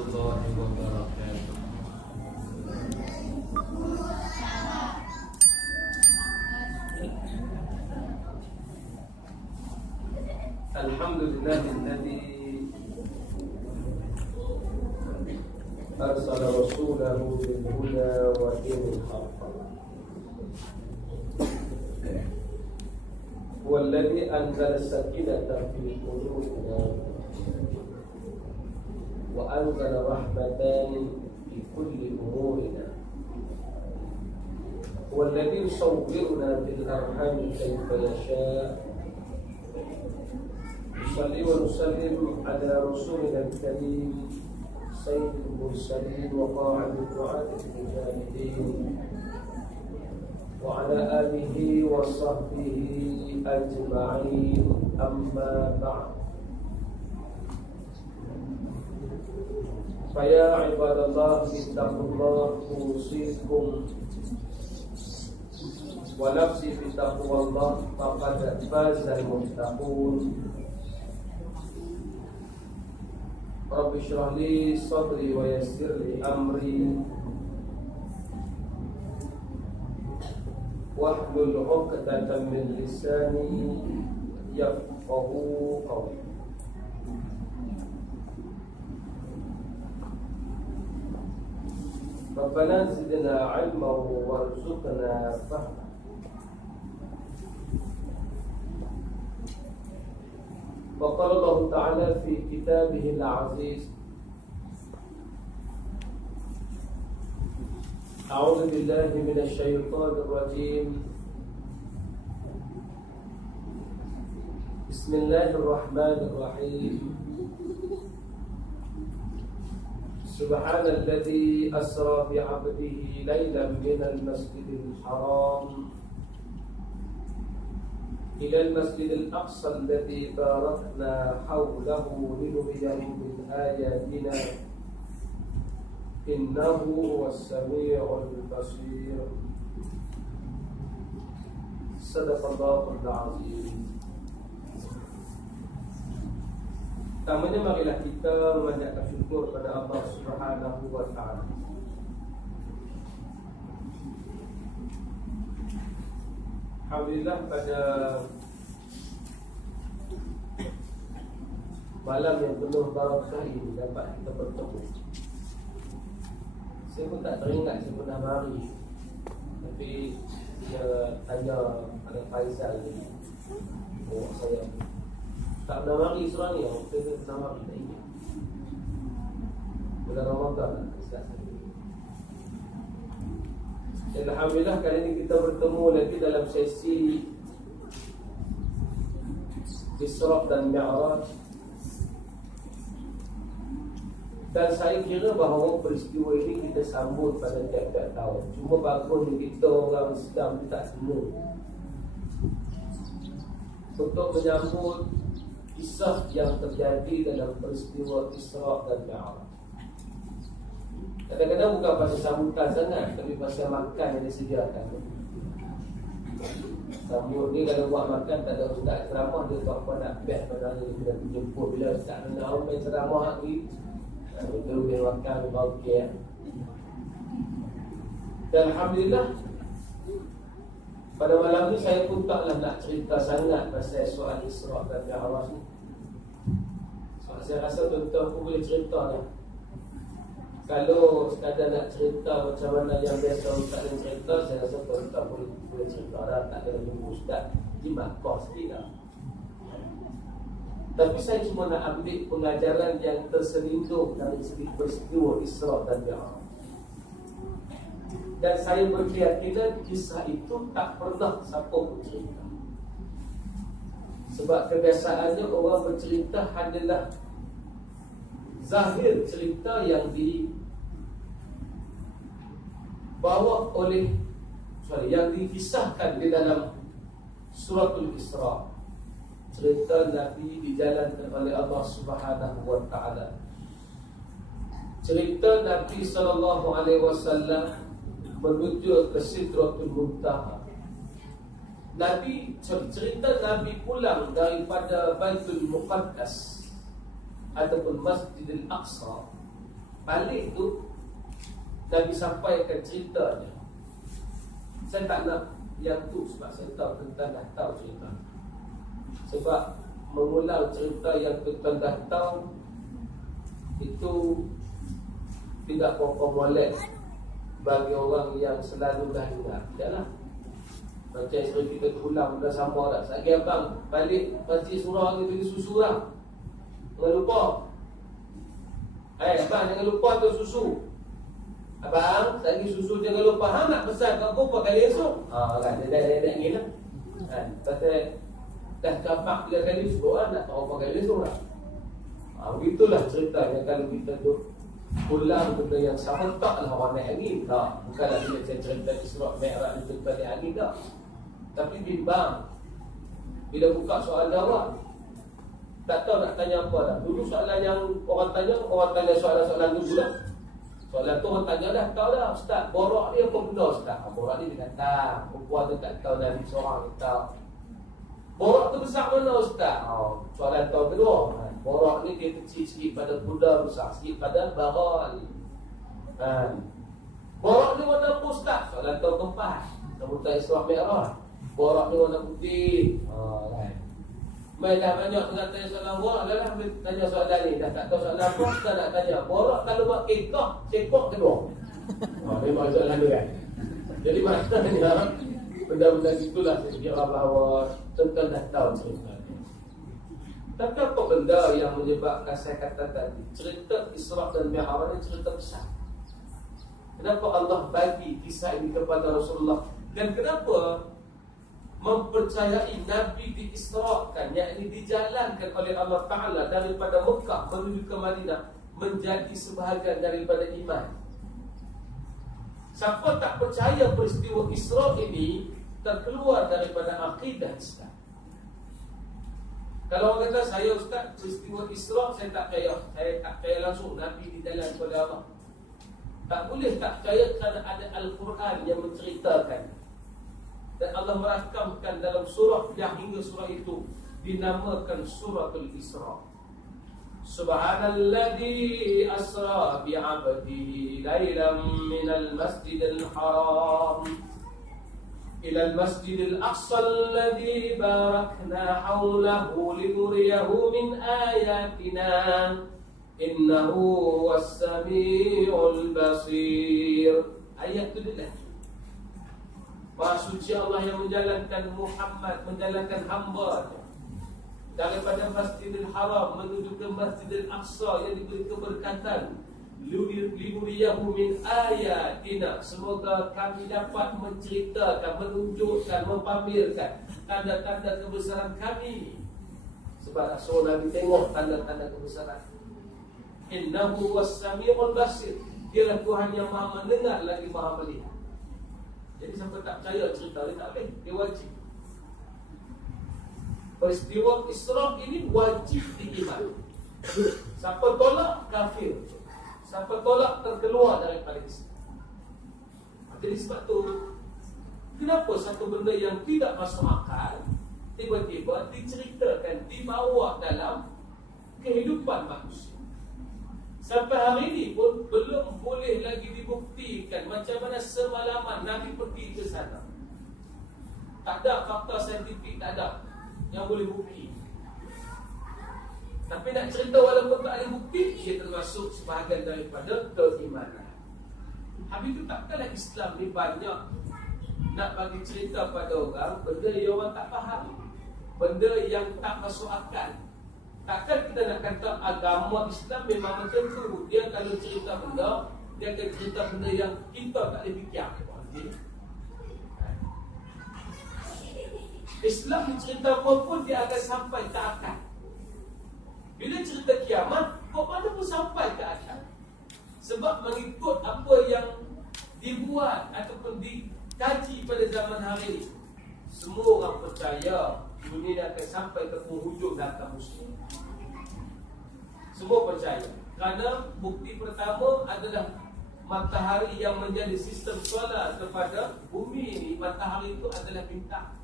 warahmatullahi wabarakatuh. Alhamdulillahilladzi arsala rasulahu bil huda wa dinil haqq. Walladzi anzala as-sakinata fi qulubina wa anzala rahmatan fi kulli umurina. Walladzi yusawwiruna fil arham kayfa yasha. Nusalli wa nusallim ala rasulina al-karim sayyidil mursalin wa qa'idil du'atil mujahidin wa ala alihi wa sahbihi ajma'in, amma ba'd. Faya ibadallah ittaqullah usikum wa nafsi fi taqwallah faqad fazal muttaqun. Rabbi shrah li sadri wa yassir li amri wahlul 'uqdatam min lisani yafqahu qawli. Rabbana zidna 'ilman warzuqna fahma. وقال الله تعالى في كتابه العزيز أعوذ بالله من الشيطان الرجيم بسم الله الرحمن الرحيم سبحان الذي أسرى بعبده ليلا من المسجد الحرام إلى المسجد الأقصى الذي باركنا حوله لنريه من آياتنا إنه هو السميع البصير. صدق الله العظيم. Pertamanya marilah kita memanjatkan syukur kepada Allah Subhanahu wa Ta'ala. Alhamdulillah, pada malam yang penuh barakah ini dapat kita bertemu. Saya pun tak teringat saya pernah mari, tapi dia tanya ada Faizal ni, oh saya tak pernah mari surah ni. Saya pernah mari, tak ingat. Bulan Ramadan lah, Ustaz. Alhamdulillah, kali ini kita bertemu lagi dalam sesi Isra dan Mi'raj. Dan saya kira bahawa peristiwa ini kita sambut pada tiap-tiap tahun. Cuma bagus kita orang Islam tak semua untuk menyambut kisah yang terjadi dalam peristiwa Isra dan Mi'raj. Kadang-kadang bukan pasal sambutan sangat, tapi pasal makan yang disediakan. Sambut ni kalau buat makan, tak ada ustaz ceramah, dia tak apa nak best pada dia kena jemput. Bila ustaz nak orang main ceramah lagi, betul dia makan, baru okay. Dan Alhamdulillah, pada malam ni saya pun taklah nak cerita sangat pasal soal Isra dan Mi'raj ni. Sebab saya rasa tuan-tuan pun boleh cerita lah. Kalau sekadar nak cerita macam mana yang biasa ustaz yang cerita, saya rasa tuan-tuan boleh cerita lah. Tak ada tunggu ustaz jimat kos tidak. Tapi saya cuma nak ambil pengajaran yang terselindung dari segi peristiwa Isra dan Mi'raj. Dan saya berkeyakinan kisah itu tak pernah siapa bercerita. Sebab kebiasaannya orang bercerita adalah zahir cerita yang dibawa oleh yang dikisahkan di dalam suratul Isra. Cerita Nabi dijalankan oleh Allah Subhanahu wa Ta'ala. Cerita Nabi SAW menuju ke Sidratul Muntaha. Cerita Nabi pulang daripada Baitul Muqaddas ataupun Masjidil Aqsa balik tu Nabi sampaikan ceritanya. Saya tak nak yang tu sebab saya tahu tuan dah tahu cerita. Sebab mengulang cerita yang tuan dah tahu itu tidak apa-apa molek bagi orang yang selalu dah ingat. Janganlah macam seperti kita ulang dah sama dah. Sagi abang balik masjid surah ni bagi susu lah. Jangan lupa. Abang jangan lupa tu susu. Abang, lagi susu jangan lupa. Hang nak pesan kat berapa kali esok? Kan dia dah ingin lah. Pasal dah campak 3 kali esok nak tahu berapa kali esok lah. Begitulah ceritanya kalau kita tu ulang benda yang sama, taklah orang naik angin. Tak, bukanlah bila saya cerita Isra Mi'raj itu naik angin tak. Tapi bimbang bila buka soal jawab, tak tahu nak tanya apa dah. Dulu soalan yang orang tanya soalan-soalan tu pula. Soalan tu orang tanya dah, tahu dah Ustaz, borak ni apa benda Ustaz? Borak ni dia kata, perempuan tu tak tahu Nabi seorang ni tahu. Borak tu besar mana Ustaz? Soalan tahun kedua. Borak ni dia kecil sikit pada kuda, besar sikit pada baral. Borak ni warna apa Ustaz? Soalan tahun keempat. Sebutan Isra Mi'raj. Borak ni warna putih. Mai dah banyak tengah tanya soalan borak, dah tanya soalan ni. Dah tak tahu soalan apa, Ustaz nak tanya. Borak kalau buat kekah, cekok kedua. Memang soalan dia kan. Jadi maknanya benda-benda itulah saya kira bahawa tuan dah tahu cerita. Tapi apa benda yang menyebabkan saya kata tadi, cerita Isra dan Mi'raj ni cerita besar. Kenapa Allah bagi kisah ini kepada Rasulullah? Dan kenapa mempercayai Nabi diisrakan, yakni dijalankan oleh Allah Ta'ala daripada Mekah menuju ke Madinah menjadi sebahagian daripada iman. Siapa tak percaya peristiwa Isra ini terkeluar daripada akidah Islam. Kalau orang kata saya Ustaz, peristiwa Isra saya tak percaya langsung Nabi dijalankan oleh Allah. Tak boleh tak percaya kerana ada Al-Quran yang menceritakan. Dan Allah merakamkan dalam surah yang hingga surah itu dinamakan Suratul Isra. Subhanalladzi asra bi'abdihi laylan minal masjidil haram ila al-masjidil aqsa alladzi barakna hawlahu linuriyahu min ayatina innahu was-sami'ul basir. Ayat itu dia. Maha suci Allah yang menjalankan Muhammad, menjalankan hamba daripada Masjidil Haram menuju ke Masjidil Aqsa yang diberi keberkatan. Linuriyahu min ayatina. Semoga kami dapat menceritakan, menunjukkan, mempamerkan tanda-tanda kebesaran kami. Sebab Rasul Nabi tengok tanda-tanda kebesaran. Innahu was-sami'ul basir. Dialah Tuhan yang Maha mendengar lagi Maha melihat. Jadi siapa tak percaya cerita ni tak boleh, dia wajib. Peristiwa Isra ini wajib diimani. Siapa tolak, kafir. Siapa tolak, terkeluar daripada Islam. Jadi sebab tu, kenapa satu benda yang tidak masuk akal tiba-tiba diceritakan, dibawa dalam kehidupan manusia. Sampai hari ini pun belum boleh lagi dibuktikan macam mana semalaman Nabi pergi ke sana. Tak ada fakta saintifik, tak ada yang boleh bukti. Tapi nak cerita walaupun tak ada bukti, ia termasuk sebahagian daripada keimanan. Habis itu takkanlah Islam ni banyak nak bagi cerita pada orang benda yang orang tak faham, benda yang tak masuk akal. Takkan kita nak kata agama Islam memang macam tu. Dia kalau cerita benda, dia akan cerita benda yang kita tak boleh fikir. Islam cerita apa pun dia akan sampai ke akal. Bila cerita kiamat, kok mana pun sampai ke akal. Sebab mengikut apa yang dibuat ataupun dikaji pada zaman hari ini, semua orang percaya dunia akan sampai ke penghujung datang muslim. Semua percaya. Kerana bukti pertama adalah matahari yang menjadi sistem solar kepada bumi ini. Matahari itu adalah bintang.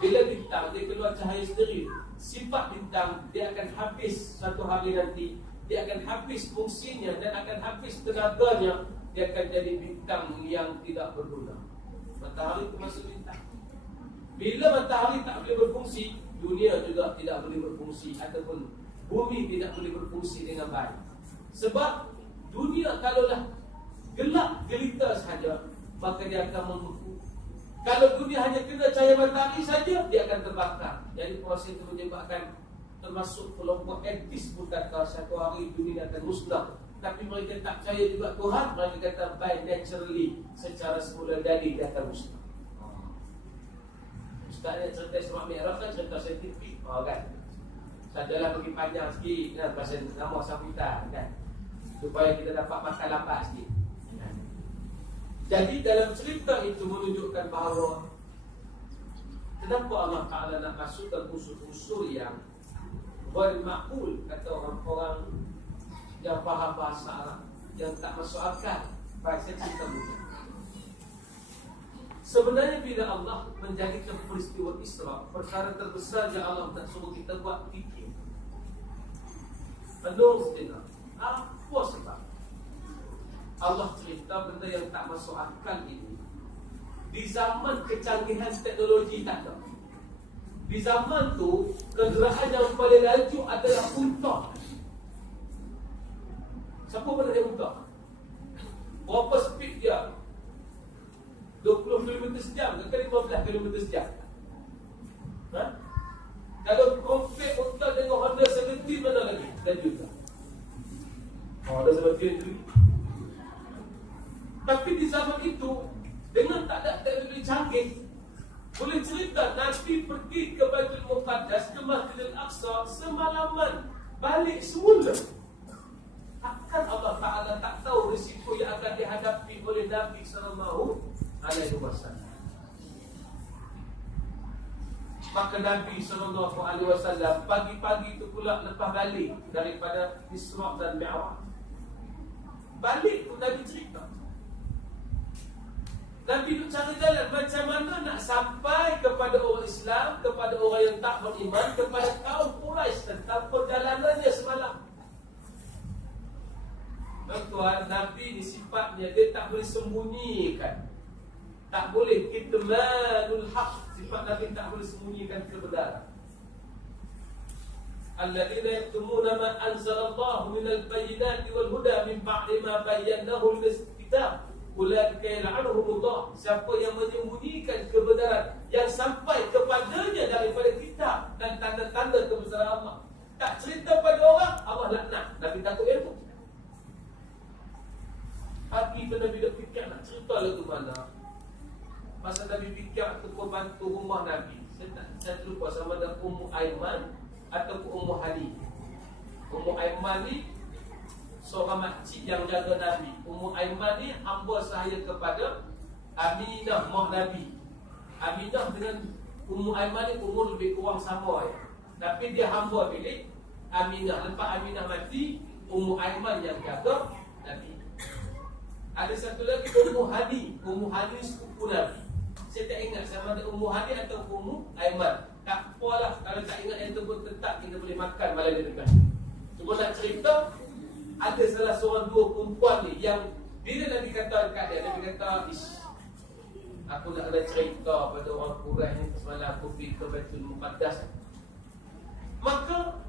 Bila bintang dia keluar cahaya sendiri, sifat bintang dia akan habis satu hari nanti, dia akan habis fungsinya dan akan habis tenaganya. Dia akan jadi bintang yang tidak berguna. Matahari termasuk bintang. Bila matahari tak boleh berfungsi, dunia juga tidak boleh berfungsi, ataupun bumi tidak boleh berfungsi dengan baik. Sebab dunia kalaulah gelap gelita sahaja, maka dia akan membeku. Kalau dunia hanya kena cahaya matahari saja, dia akan terbakar. Jadi proses itu menyebabkan termasuk kelompok etis pun kata satu hari dunia akan musnah. Tapi mereka tak percaya juga Tuhan. Mereka kata by naturally, secara semula jadi dia akan musnah. Ustaz ni cerita Isra' Mi'raj kan cerita saintifik, kan? Sajalah bagi panjang sikit kan, pasal nama sambutan kan, supaya kita dapat makan lapar sikit kan? Jadi dalam cerita itu menunjukkan bahawa kenapa Allah Ta'ala nak masukkan unsur-unsur yang bermakul, kata orang-orang yang faham bahasa Arab, yang tak masuk akal. Baik, saya cerita dulu. Sebenarnya bila Allah menjadikan peristiwa Isra', perkara terbesar yang Allah nak suruh kita buat fikir. Penuh sejenak. Apa sebab Allah cerita benda yang tak masuk akal ini di zaman kecanggihan teknologi tak ada. Di zaman tu kenderaan yang paling laju adalah unta. Siapa pernah naik unta? Berapa speed dia? 20 km sejam ke 15 km sejam? Ha? Kalau compare unta dengan Honda 17, mana lagi? Laju tak? Honda 17 lagi. Tapi di zaman itu, dengan tak ada teknologi canggih, boleh cerita Nabi pergi ke Baitul Muqaddas, ke Masjidil Aqsa semalaman, balik semula. Takkan Allah Ta'ala tak tahu risiko yang akan dihadapi oleh Nabi SAW? Maka Nabi SAW pagi-pagi itu pula lepas balik daripada Isra' dan Mi'raj, balik tu Nabi cerita. Nabi itu cara jalan macam mana nak sampai kepada orang Islam, kepada orang yang tak beriman, kepada kaum Quraisy tentang perjalanannya semalam. Tuan, Nabi ni sifatnya dia tak boleh sembunyikan. Tak boleh kitmanul haq. Sifat Nabi tak boleh sembunyikan kebenaran. Alladzina yaktumuna ma anzalallahu minal bayyinati wal huda min ba'di ma bayyanahu lil kitab. Ulaika yal'anuhumullah. Siapa yang menyembunyikan kebenaran yang sampai kepadanya daripada kitab dan tanda-tanda kebesaran Allah, tak cerita pada orang, Allah laknat. Nabi takut ilmu. Tapi bila Nabi dah fikir nak cerita lagu mana, masa Nabi fikir tu pembantu rumah Nabi, saya lupa sama ada Ummu Aiman ataupun Ummu Hani. Ummu Aiman ni seorang makcik yang jaga Nabi. Ummu Aiman ni hamba sahaya kepada Aminah mak Nabi. Aminah dengan Ummu Aiman ni umur lebih kurang sama ya. Tapi dia hamba milik Aminah. Lepas Aminah mati, Ummu Aiman yang jaga Nabi. Ada satu lagi Ummu Hani. Ummu Hani sepupu Nabi. Saya tak ingat sama ada Ummu Hani atau Ummu Aiman. Tak apalah, kalau tak ingat yang tersebut tetap kita boleh makan malam ni dekat. Cuma nak cerita, ada salah seorang dua perempuan ni yang bila Nabi kata dekat dia, Nabi kata, aku nak ada cerita pada orang Quraisy ni semalam aku pergi ke Baitul Muqaddas. Maka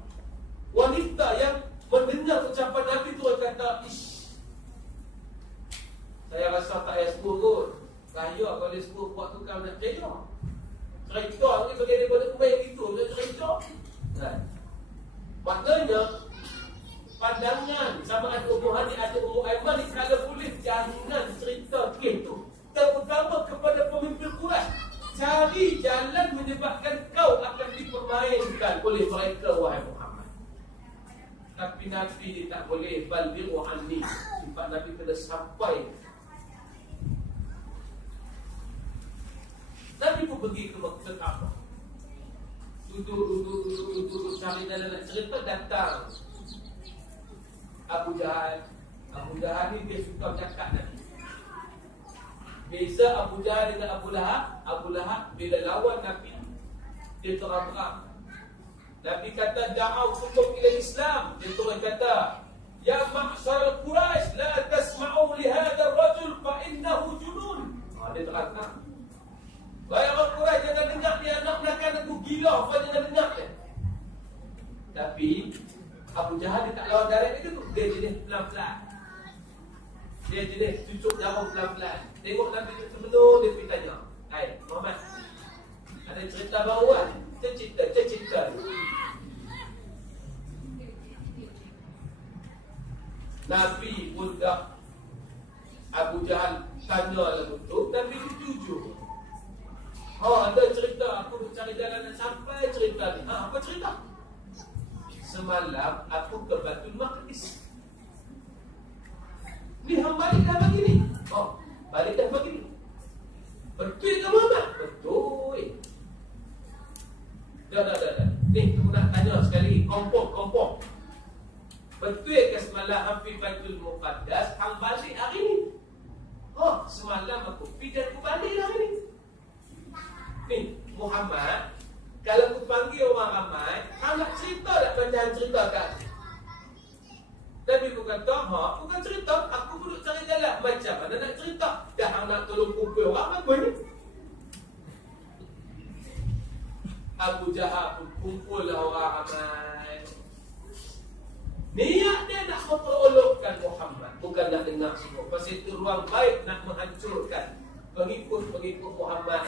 wanita yang mendengar ucapan Nabi tu kata, saya rasa tak payah sebut kot. Kaya kalau dia sebut buat tukang nak cerita. Cerita ni bagi daripada main gitu, dia cerita. Kan? Maknanya pandangan sama ada Ummu Hani ada Ummu Aiman ni, kalau boleh jangan cerita gitu. Terutama kepada pemimpin Quraisy. Cari jalan menyebabkan kau akan dipermainkan oleh mereka, wahai Muhammad. Tapi Nabi ni tak boleh ballighu anni. Sifat Nabi kena sampai. Nabi pun pergi ke Mekah. Duduk cari jalan nak cerita, datang Abu Jahal. Abu Jahal ni dia suka cakap Nabi. Beza Abu Jahal dengan Abu Lahab. Abu Lahab bila lawan Nabi, dia terang-terang. Nabi kata da'autukum ila Islam. Dia terang kata, Ya ma'syar Quraisy, la tasma'u li hadzal rajul fa innahu junun. Dia terangkan. Wahai orang Quraisy, jangan dengar dia anak menakan aku gila, apa jangan dengar dia. Tapi Abu Jahal dia tak lawan darah dia tu. Dia jenis pelan-pelan. Dia jenis cucuk jarum pelan-pelan. Tengok Nabi tu sebelum dia pergi tanya. Hai Muhammad, ada cerita baru kan? Cerita. Nabi pun dah Abu Jahal tanya lagu tu, Nabi tu jujur. Ada cerita, aku cari jalan nak sampai cerita ni. Apa cerita? Semalam aku ke Baitul Maqdis. Ni hang balik dah pagi ni. Balik dah pagi ni. Betul ke Muhammad? Betul. Dah. Ni aku nak tanya sekali, kompok. Betul ke semalam hampir Baitul Muqaddas hang balik hari ni? Semalam aku pergi dan aku balik hari ni. Ni Muhammad, kalau aku panggil orang ramai, hang nak cerita tak macam cerita kat aku? Nabi aku kata, bukan cerita, aku duduk cari jalan. Macam mana nak cerita? Dah hang nak tolong kumpul orang apa ni? Abu Jahal pun kumpul lah orang ramai. Niat dia nak memperolokkan Muhammad, bukan nak dengar semua. Pasal itu ruang baik nak menghancurkan pengikut Muhammad.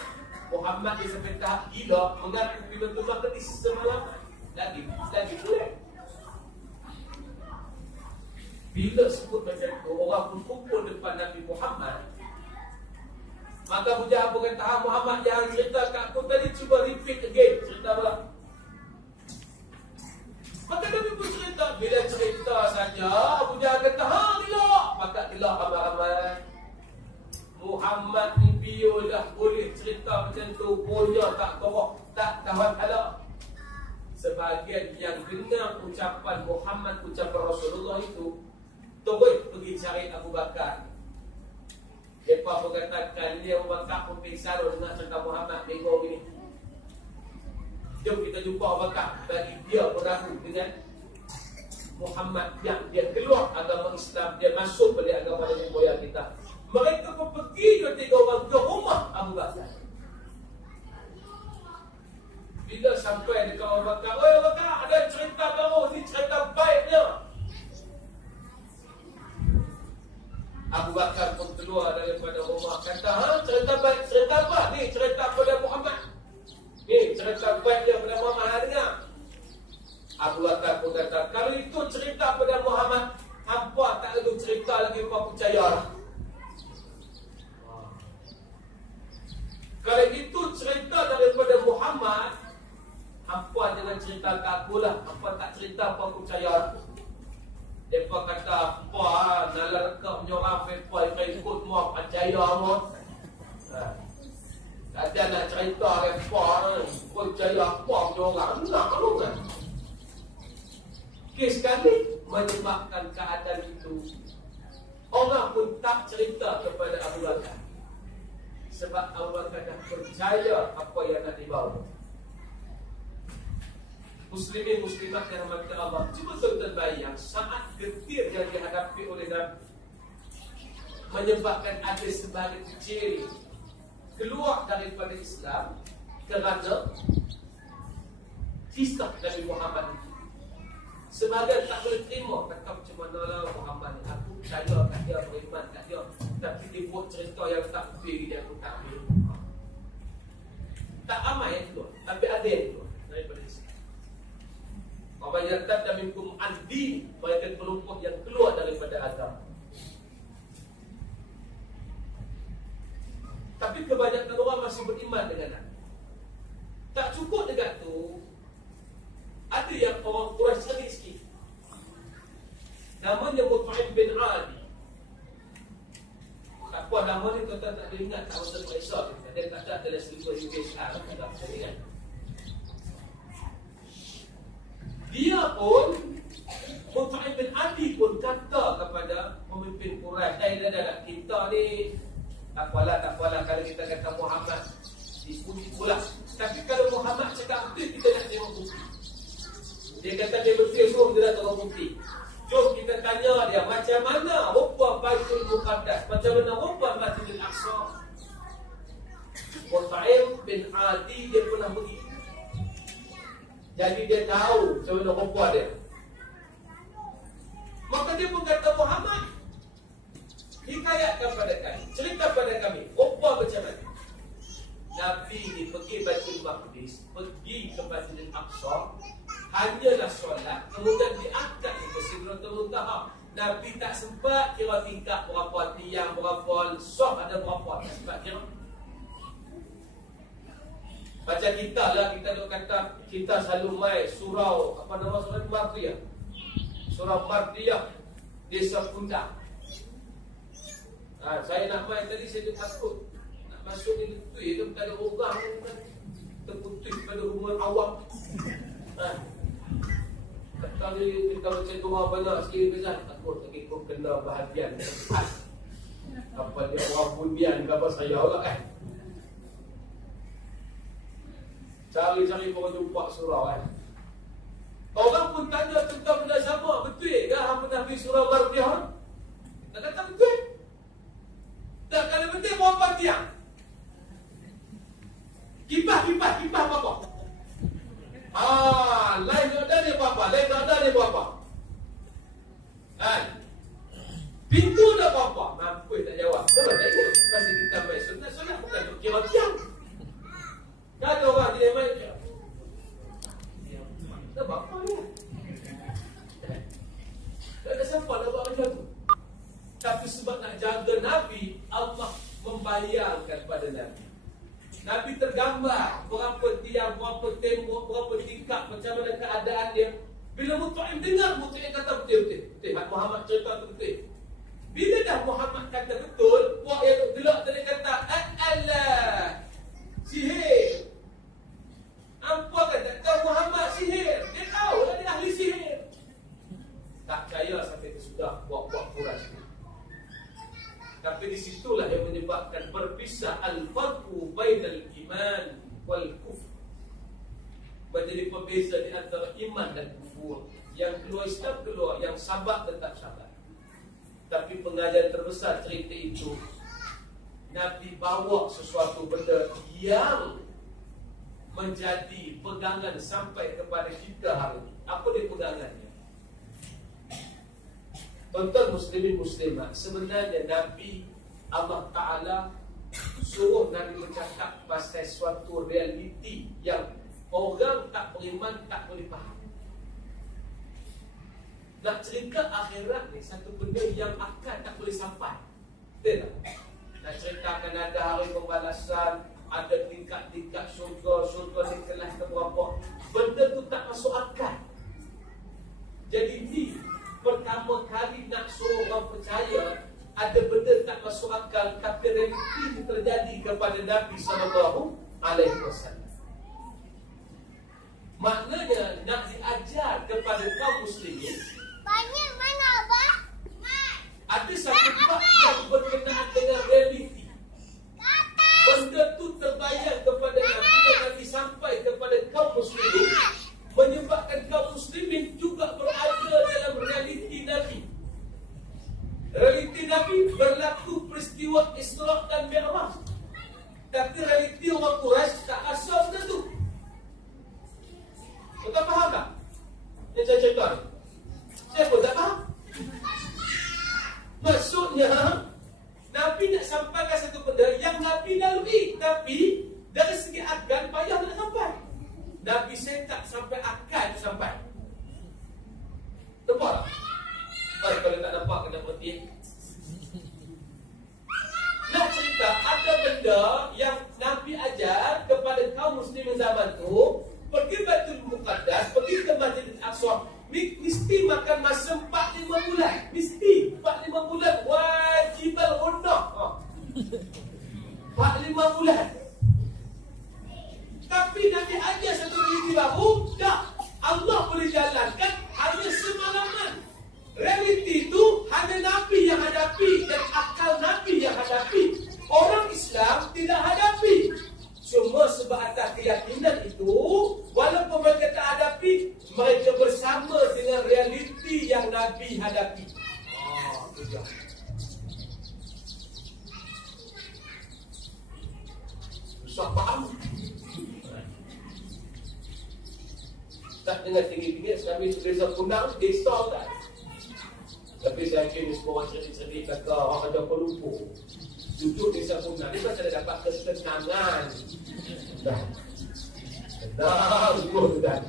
Muhammad dia sampai tahap gila mengaku pergi Baitul Maqdis semalam. Lagi boleh. Bila sebut macam tu, orang pun kumpul depan Nabi Muhammad. Maka Abu Jahal pun kata, Muhammad jangan cerita kat aku tadi, cuba repeat again. Cerita pula. Maka Nabi pun cerita. Bila cerita saja, Abu Jahal kata, gelak. Maka gelak ramai-ramai. Muhammad ni bio dah boleh cerita macam tu, punya tak korok, tak tahan halak. Sebahagian yang dengar ucapan Muhammad, ucapan Rasulullah itu, terus pergi cari Abu Bakar. Mereka berkatakan, dia Abu Bakar pun pingsan dengar cerita Muhammad minggu ini. Jom kita jumpa Abu Bakar, bagi dia beraku dengan Muhammad yang dia keluar agama Islam, dia masuk balik agama nenek moyang kita. Mereka pun pergi dua tiga orang ke rumah Abu Bakar. Bila sampai dekat Abu Bakar, Abu Bakar ada cerita baru, ni cerita baiknya. Abu Bakar pun keluar daripada rumah, kata, cerita baik, cerita apa? Ni cerita pada Muhammad. Ni cerita baik dia pada Muhammad, dengar. Abu Bakar pun kata, kalau itu cerita pada Muhammad, hampa tak ada cerita lagi, hampa percaya lah. Kalau itu cerita daripada Muhammad, hampa jangan cerita kat aku lah. Hampa tak cerita apa aku percaya. Mereka kata, hampa nalar rekam punya orang mereka ikut semua percaya semua. Tak ada nak cerita hampa percaya apa punya orang. Nak lu kan? Sekali menyebabkan keadaan itu, orang pun tak cerita kepada Abu Bakar. Sebab Abu Bakar dah percaya apa yang nak dibawa. Muslimin muslimat yang rahmati Allah, cuba tuan-tuan bayang saat getir yang dihadapi oleh Nabi, menyebabkan ada sebahagian kecil keluar daripada Islam kerana kisah Nabi Muhammad itu. Sebahagian tak boleh terima, kata macam mana lah Muhammad ni, aku percaya kat dia, beriman kat dia, tapi dia buat cerita yang tak betul, dia pun tak ambil. Tak ramai yang keluar, tapi ada yang keluar daripada Islam. Orang yang tak dan minkum andi, mereka kelompok yang keluar daripada agama. Tapi kebanyakan orang masih beriman dengan Nabi. Tak cukup dengan tu, ada yang orang Quraisy sendiri sikit. Namanya Mut'im bin Adi. Tak apa nama ni tuan-tuan tak boleh ingat, tak usah periksa. Dia tak ada dalam selipar English tak boleh ingat. Dia pun, Mut'im bin Adi pun kata kepada pemimpin Quraisy, dah, kita ni tak apalah kalau kita kata Muhammad dipuji pula. Tapi kalau Muhammad cakap betul, kita nak tengok bukti. Dia kata dia betul, semua kita nak tengok bukti. Jom kita tanya Baitul Muqaddas. Macam mana rupa Masjidil Aqsa? Mut'im bin Adi dia pernah pergi. Jadi dia tahu macam mana rupa dia. Maka dia pun kata, Muhammad, hikayatkan pada kami, cerita pada kami rupa macam mana. Nabi ni pergi Baitul Maqdis, pergi ke Masjidil Aqsa, hanyalah solat, kemudian diangkat ke Sidratul Muntaha. Nabi tak sempat kira tingkat berapa, tiang berapa, soh ada berapa, tak sempat kira. Macam kita lah, kita duk kata kita selalu main surau, apa nama surau Mardiyah, surau Mardiyah Desa Pundak. Saya nak main tadi, saya takut nak masuk ni letui tu, tak ada orang kan, terputus pada rumah awam. Kalau kita macam tu orang banyak sikit besar, takut lagi kau kena bahagian apa dia orang bundian ke apa saya lah kan. Cari-cari kau jumpa surau kan. Orang pun tanya tentang benda sama, betul ke apa Nabi surau Mardiyah? Tak kata betul. Tak kata betul berapa tiang? Kipah apa? Lain tak ada ni berapa? Kan? Pintu dah berapa? Mampu tak jawab. Betul tak ingat? Pasal kita main sunat bukan untuk kira tiang. Kan ada orang dia main tak berapa ni? Tak ada siapa nak buat macam tu. Tapi sebab nak jaga Nabi, Allah membayangkan pada Nabi. Nabi tergambar berapa tiang, berapa tembok, berapa tingkap, macam mana keadaan dia. Bila Mut'im dengar, Mut'im kata betul. Muhammad cerita tu betul. Bila dah Muhammad kata betul, puak yang gelak tadi kata, Allah, sihir. Apa kata? Kau Muhammad sihir. Dia tahu lah dia ahli sihir. Tak percaya sampai ke sudah buat-buat Quraisy. Tapi disitulah yang menyebabkan berpisah al-farqu bainal iman wal kufr. Menjadi pembeza di antara iman dan kufur. Yang keluar Islam keluar, yang sabar tetap sabar. Tapi pengajaran terbesar cerita itu, Nabi bawa sesuatu benda yang menjadi pegangan sampai kepada kita hari ini. Apa dia pegangannya? Tuan-tuan muslimin muslimat, sebenarnya Nabi Allah Ta'ala suruh Nabi bercakap pasal suatu realiti yang orang tak beriman tak boleh faham. Nak cerita akhirat ni satu benda yang akan tak boleh sampai. Betul tak? Nak ceritakan ada hari pembalasan, ada tingkat-tingkat syurga ni kelas berapa, benda tu tak masuk akal. Jadi ni pertama kali nak suruh orang percaya ada benda tak masuk akal, tapi realiti itu terjadi kepada Nabi SAW. Maknanya nak diajar kepada kaum muslimin banyak mana abah? ada satu bab yang berkenaan dengan realiti. Benda tu terbayang kepada Nabi dan Nabi sampai kepada kaum muslimin, menyebabkan kaum muslimin juga berada dalam realiti Nabi. Realiti Nabi berlaku peristiwa Isra' dan Mi'raj. Tapi realiti orang Quraisy tak rasa benda tu. Kita faham tak? Yang saya cerita ni. Saya pun tak faham. Maksudnya Nabi nak sampaikan satu benda yang Nabi lalui, tapi dari segi akal payah nak sampai. Nabi saya tak sampai akal tu sampai. Nampak tak? Kalau tak nampak kena berhenti. Nak cerita ada benda yang Nabi ajar kepada kaum muslimin zaman tu, pergi Baitul Muqaddas, pergi ke Masjidil Aqsa, mesti makan masa 4-5 bulan. Mesti 4-5 bulan wajib al-ghunah. 4-5 bulan. Tapi Nabi ajar satu realiti baru, tak. Allah boleh jalankan hanya semalaman. Realiti itu hanya Nabi yang hadapi dan akal Nabi yang hadapi. Orang Islam tidak hadapi. Cuma sebab atas keyakinan itu, walaupun mereka tak hadapi, mereka bersama dengan realiti yang Nabi hadapi. Itu dia. Susah faham. Tak dengar tinggi-tinggi, sekali desa Kundang, desa tak. Tapi saya kira semua orang cerdik-cerdik kata orang ada pelumpur. Duduk desa Kundang, dia macam dapat kesenangan. Dah. Dah, dah.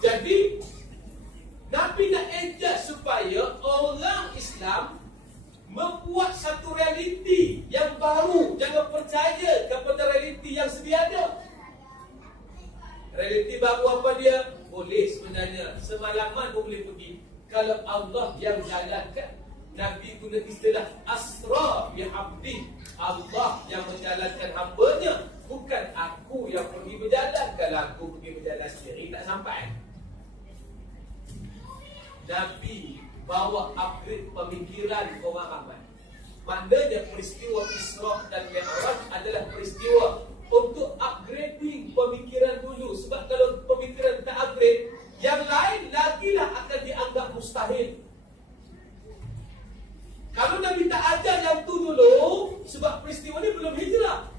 Jadi, Nabi nak ejak supaya orang Islam membuat satu realiti yang baru. Jangan percaya kepada realiti yang sedia ada. Realiti baru apa dia? Boleh sebenarnya semalaman pun boleh pergi. Kalau Allah yang jalankan. Nabi guna istilah asra bi abdi. Allah yang menjalankan hamba-Nya, bukan aku yang pergi berjalan. Kalau aku pergi berjalan sendiri tak sampai. Nabi bawa upgrade pemikiran orang ramai. Maknanya peristiwa Isra dan Mi'raj adalah peristiwa untuk upgrading pemikiran dulu. Sebab kalau pemikiran tak upgrade, yang lain lagilah akan dianggap mustahil. Kalau Nabi tak ajar yang tu dulu, sebab peristiwa ni belum hijrah.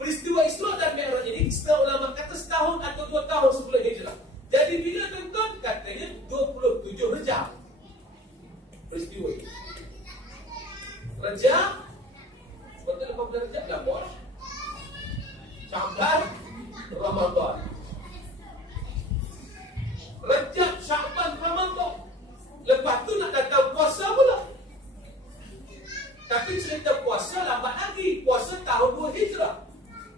Peristiwa Isra dan Mi'raj ini, setengah ulama kata setahun atau 2 tahun sebelum hijrah. Jadi bila tuan-tuan katanya 27 Rejab peristiwa ini. Rejab betul 18 Rejab dah bos. Sya'ban, Ramadan. Rejab, Sya'ban, Ramadan. Lepas tu nak datang puasa pula. Tapi cerita puasa lambat lagi. Puasa tahun 2 Hijrah.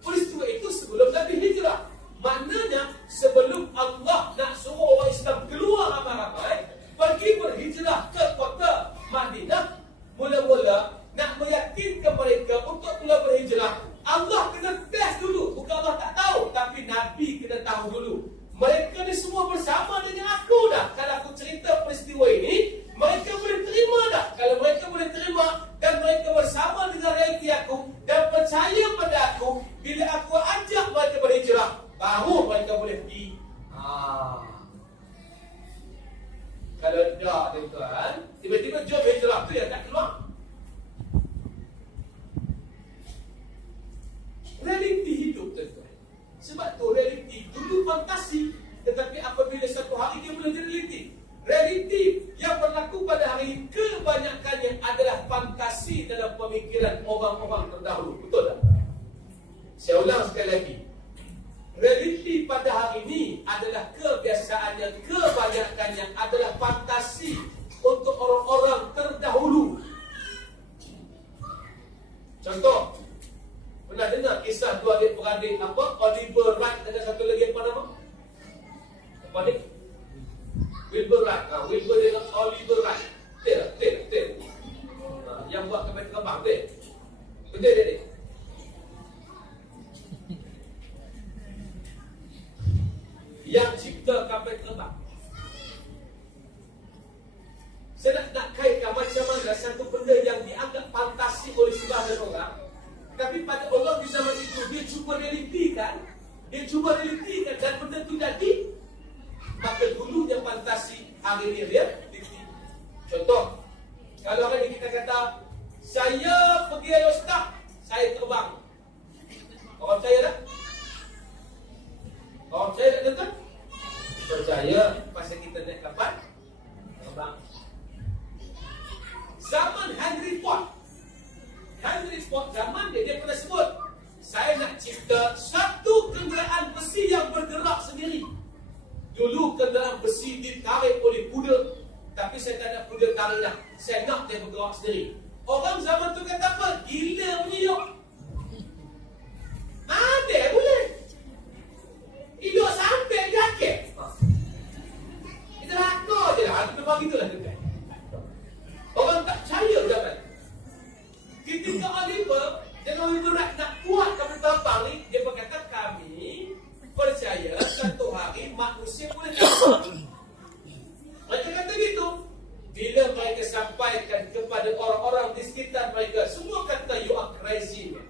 Peristiwa itu sebelum Nabi hijrah. Maknanya sebelum Allah nak suruh orang Islam keluar ramai-ramai pergi berhijrah ke kota Madinah, mula-mula nak meyakinkan mereka untuk keluar berhijrah, Allah kena test dulu. Bukan Allah tak tahu, tapi Nabi kena tahu dulu. Mereka ni semua bersama dengan aku dah. Kalau aku cerita peristiwa ini, mereka boleh terima dah. Kalau mereka boleh terima dan mereka bersama dengan realiti aku dan percaya pada aku, bila aku ajak mereka berhijrah, baru mereka boleh pergi. Kalau tak, tuan-tuan, tiba-tiba jom hijrah tu yang tak keluar. Realiti hidup, tuan-tuan. Sebab tu realiti dulu fantasi, tetapi apabila satu hari dia boleh jadi realiti. Realiti yang berlaku pada hari ini kebanyakannya adalah fantasi dalam pemikiran orang-orang terdahulu. Betul tak? Saya ulang sekali lagi. Realiti pada hari ini adalah kebiasaannya, kebanyakannya adalah fantasi untuk orang-orang terdahulu. Contoh, pernah dengar kisah dua adik-beradik apa? Oliver Wright dengan satu lagi apa nama? Apa ni? Wilbur Wright. Wilbur dengan Oliver Wright. Betul. Yang buat kapal terbang, betul dia. Yang cipta kapal terbang. Saya nak kaitkan macam mana satu benda yang dianggap fantasi oleh sebahagian orang, tapi pada orang di zaman itu dia cuba realitikan, dan benda itu jadi. Maka dulunya fantasi, hari ini realiti. Contoh, kalau hari ini kita kata saya pergi Ayostar, saya terbang. Orang percaya tak? Orang percaya tak, tuan-tuan? Percaya pasal kita naik kapal terbang. Zaman Henry Ford, zaman dia pernah sebut, saya nak cipta satu kenderaan besi yang bergerak sendiri. Dulu kenderaan besi ditarik oleh kuda, tapi saya tak nak kuda tarik dah. Saya nak dia bergerak sendiri. Orang zaman tu kata apa? Gila punya yuk. Ada boleh. Hidup sampai jaket. Kita rakor je lah. Aku memang gitulah dekat. Orang tak percaya zaman. Ketika Oliver nak kuat kapal terbang ni, dia berkata kami percaya satu hari manusia boleh terbang. Mereka kata gitu. Bila mereka sampaikan kepada orang-orang di sekitar mereka, semua kata you are crazy man.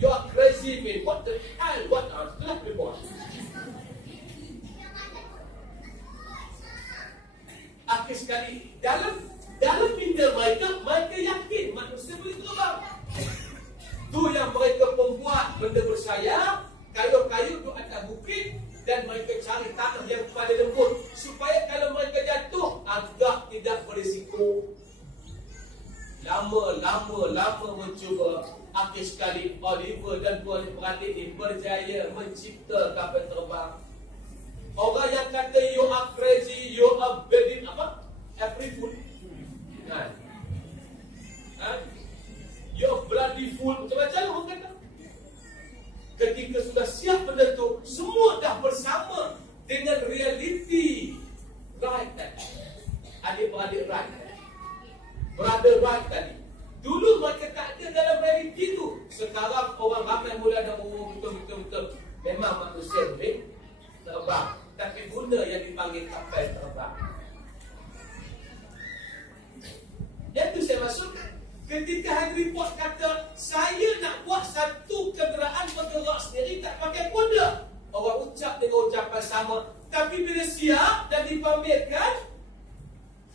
You are crazy man. What the hell? What are you doing? akhir sekali dalam minda mereka yakin manusia boleh terbang. Tu yang mereka membuat benda bersayap, kayu-kayu tu atas bukit, dan mereka cari tanah yang pada lembut supaya kalau mereka jatuh agak tidak berisiko. Lama mencuba, akhir sekali Oliver dan beradik ini berjaya mencipta kapal terbang. Orang yang kata you are crazy, you are bad, every fool, you are bloody fool, macam-macam orang kata. Ketika sudah siap benda tu, semua dah bersama dengan reality right tadi. Adik-beradik right, brother right tadi. Dulu mereka tak ada dalam reality tu. Sekarang orang ramai mula dah betul. Memang manusia boleh terbang, tapi guna yang dipanggil kapal terbang. Yang tu saya maksudkan. Ketika Henry Ford kata, saya nak buat satu kenderaan bergerak sendiri tak pakai kuda, orang ucap dengan ucapan sama. Tapi bila siap dan dipamerkan,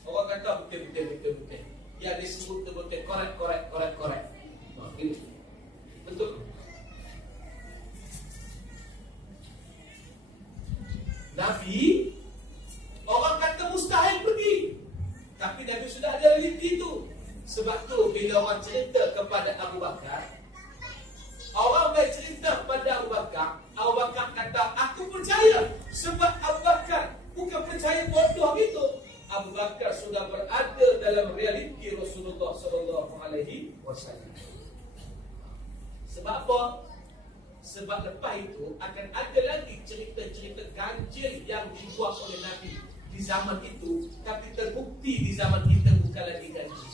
orang kata betul. Yang disebut betul, korek. Ini betul. Nabi, orang kata mustahil pergi, tapi Nabi sudah ada realiti itu. Sebab tu bila orang cerita kepada Abu Bakar, orang baik cerita kepada Abu Bakar kata, aku percaya. Sebab Abu Bakar bukan percaya bodoh gitu. Abu Bakar sudah berada dalam realiti Rasulullah SAW. Sebab apa? Sebab lepas itu akan ada lagi cerita-cerita ganjil yang dibuat oleh Nabi di zaman itu, tapi terbukti di zaman kita bukan lagi ganjil.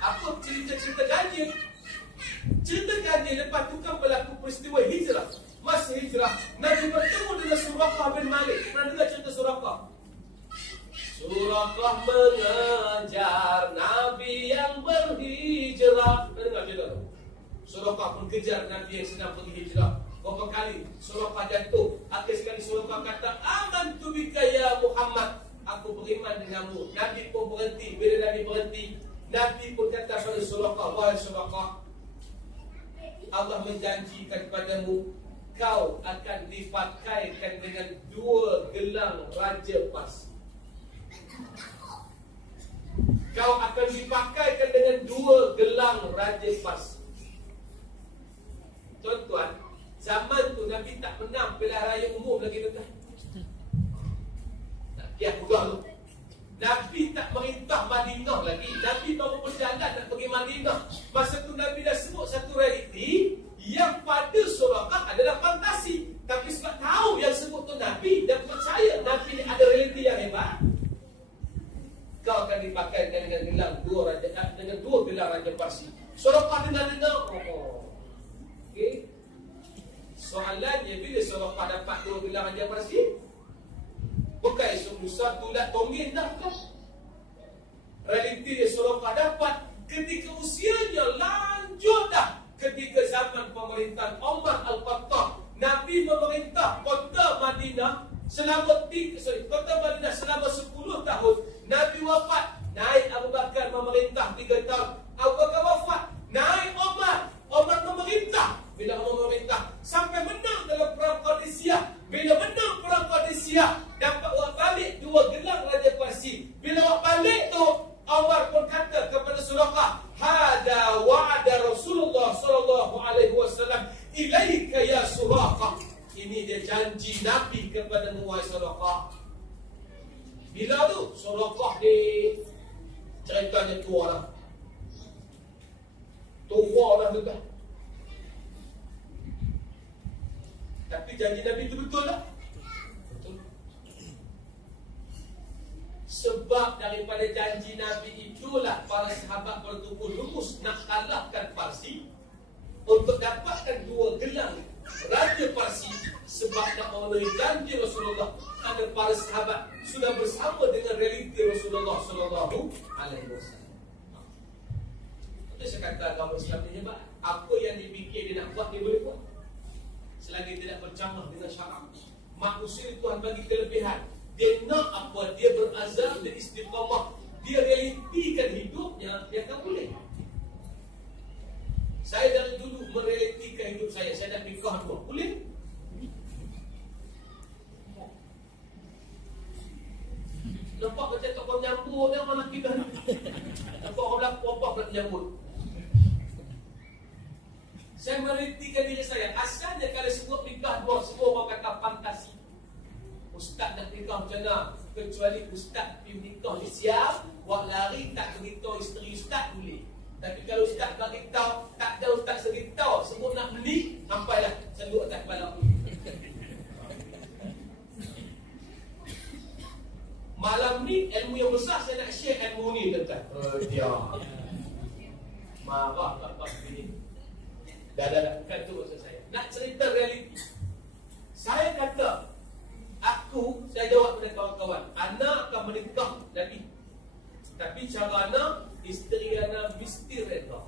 Apa cerita-cerita ganjil? Cerita ganjil lepas tu kan berlaku peristiwa hijrah. Masa hijrah, Nabi bertemu dengan Suraqah bin Malik. Pernah dengar cerita Suraqah? Suraqah mengejar Nabi yang berhijrah. Pernah dengar cerita tu? Suraqah pun kejar Nabi yang sedang pergi hijrah. Berapa kali Suraqah jatuh. Akhir sekali Suraqah kata, amantu bika ya Muhammad, aku beriman denganmu. Nabi pun berhenti. Bila Nabi berhenti, Nabi pun kata pada Suraqah, wahai Suraqah, Allah menjanjikan kepadamu, kau akan dipakaikan dengan 2 gelang Raja Parsi. Kau akan dipakaikan dengan 2 gelang Raja Parsi. Tuan-tuan, zaman tu Nabi tak pernah pilihan raya umum lagi tuan. Ya, bukan tu. Nabi tak merintah Madinah lagi. Nabi baru berjalan nak pergi Madinah. Masa tu Nabi dah sebut satu realiti yang pada Suraqah adalah fantasi. Tapi sebab tahu yang sebut tu Nabi dan percaya Nabi ni ada realiti yang hebat, kau akan dipakai dengan gelang 2 gelang Raja Parsi. Suraqah dengar. Okey. Soalannya, bila Suraqah dapat 2 gelang Raja Parsi, bukan esok lusa tulat tonggin dah kan? Realiti dia Suraqah dapat ketika usianya lanjut dah. Ketika zaman pemerintahan Umar Al-Khattab, Nabi memerintah kota Madinah selama 10 tahun. Nabi wafat, naik Abu Bakar memerintah 3 tahun. Abu Bakar wafat, naik Umar memerintah. Bila Umar memerintah sampai menang dalam perang Qadisiyah. Bila menang perang Qadisiyah, dapat awak balik 2 gelang Raja Parsi. Bila awak balik tu, Umar pun kata kepada Suraqah, hada wa'ada Rasulullah SAW ilaika ya Suraqah. Ini dia janji Nabi kepada wahai Suraqah. Bila tu Suraqah ni ceritanya tua lah juga. Tapi janji Nabi itu betul tak? Betul. Sebab daripada janji Nabi itulah para sahabat bertubuh lumus nak kalahkan Parsi untuk dapatkan 2 gelang Raja Parsi. Sebab nak memenuhi janji Rasulullah, kerana para sahabat sudah bersama dengan realiti Rasulullah SAW. Itu saya kata agama Islam ni hebat. Apa yang dipikir dia nak buat, dia boleh buat selagi tidak bercanggah dengan syarak. Manusia Tuhan bagi kelebihan. Dia nak apa, dia berazam nampak macam tak kau nyambut dia orang lelaki dah. Nampak orang belakang perempuan nak nyambut. Saya meritikan diri saya. Asalnya kalau sebut nikah dua, semua orang kata fantasi. Ustaz nak nikah macam mana? Kecuali ustaz pergi nikah ni siap, buat lari tak beritahu isteri ustaz boleh. Tapi kalau ustaz beritahu, tak ada ustaz beritahu, semua nak beli, sampailah senduk atas kepala. Malam ni ilmu yang besar saya nak share ilmu ni tuan-tuan. Dia marah tak begini. Dah bukan tu maksud saya. Nak cerita realiti. Saya kata, saya jawab pada kawan-kawan, anak akan menikah lagi. Tapi cara anak, isteri anak mesti reda.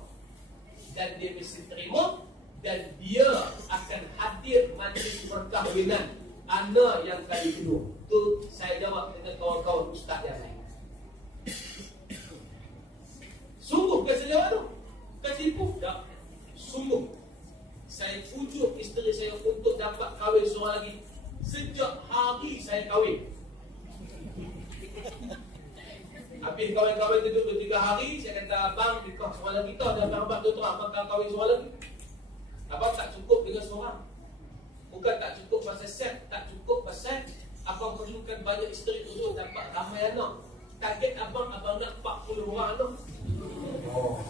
Dan dia mesti terima. Dan dia akan hadir majlis perkahwinan anak yang kali kedua. Tu saya jawab dengan kawan-kawan ustaz yang lain. Sungguh ke saya jawab tu? Ketipu? Tak. Sungguh. Saya pujuk isteri saya untuk dapat kahwin seorang lagi. Sejak hari saya kahwin. Habis kahwin-kahwin tu 3 hari, saya kata abang nikah seorang lagi tau. Dan abang tu terang abang kahwin seorang lagi. Abang tak cukup dengan seorang. Bukan tak cukup pasal set, tak cukup pasal abang perlukan banyak isteri untuk dapat ramai anak. Target abang nak 40 orang anak. Oh.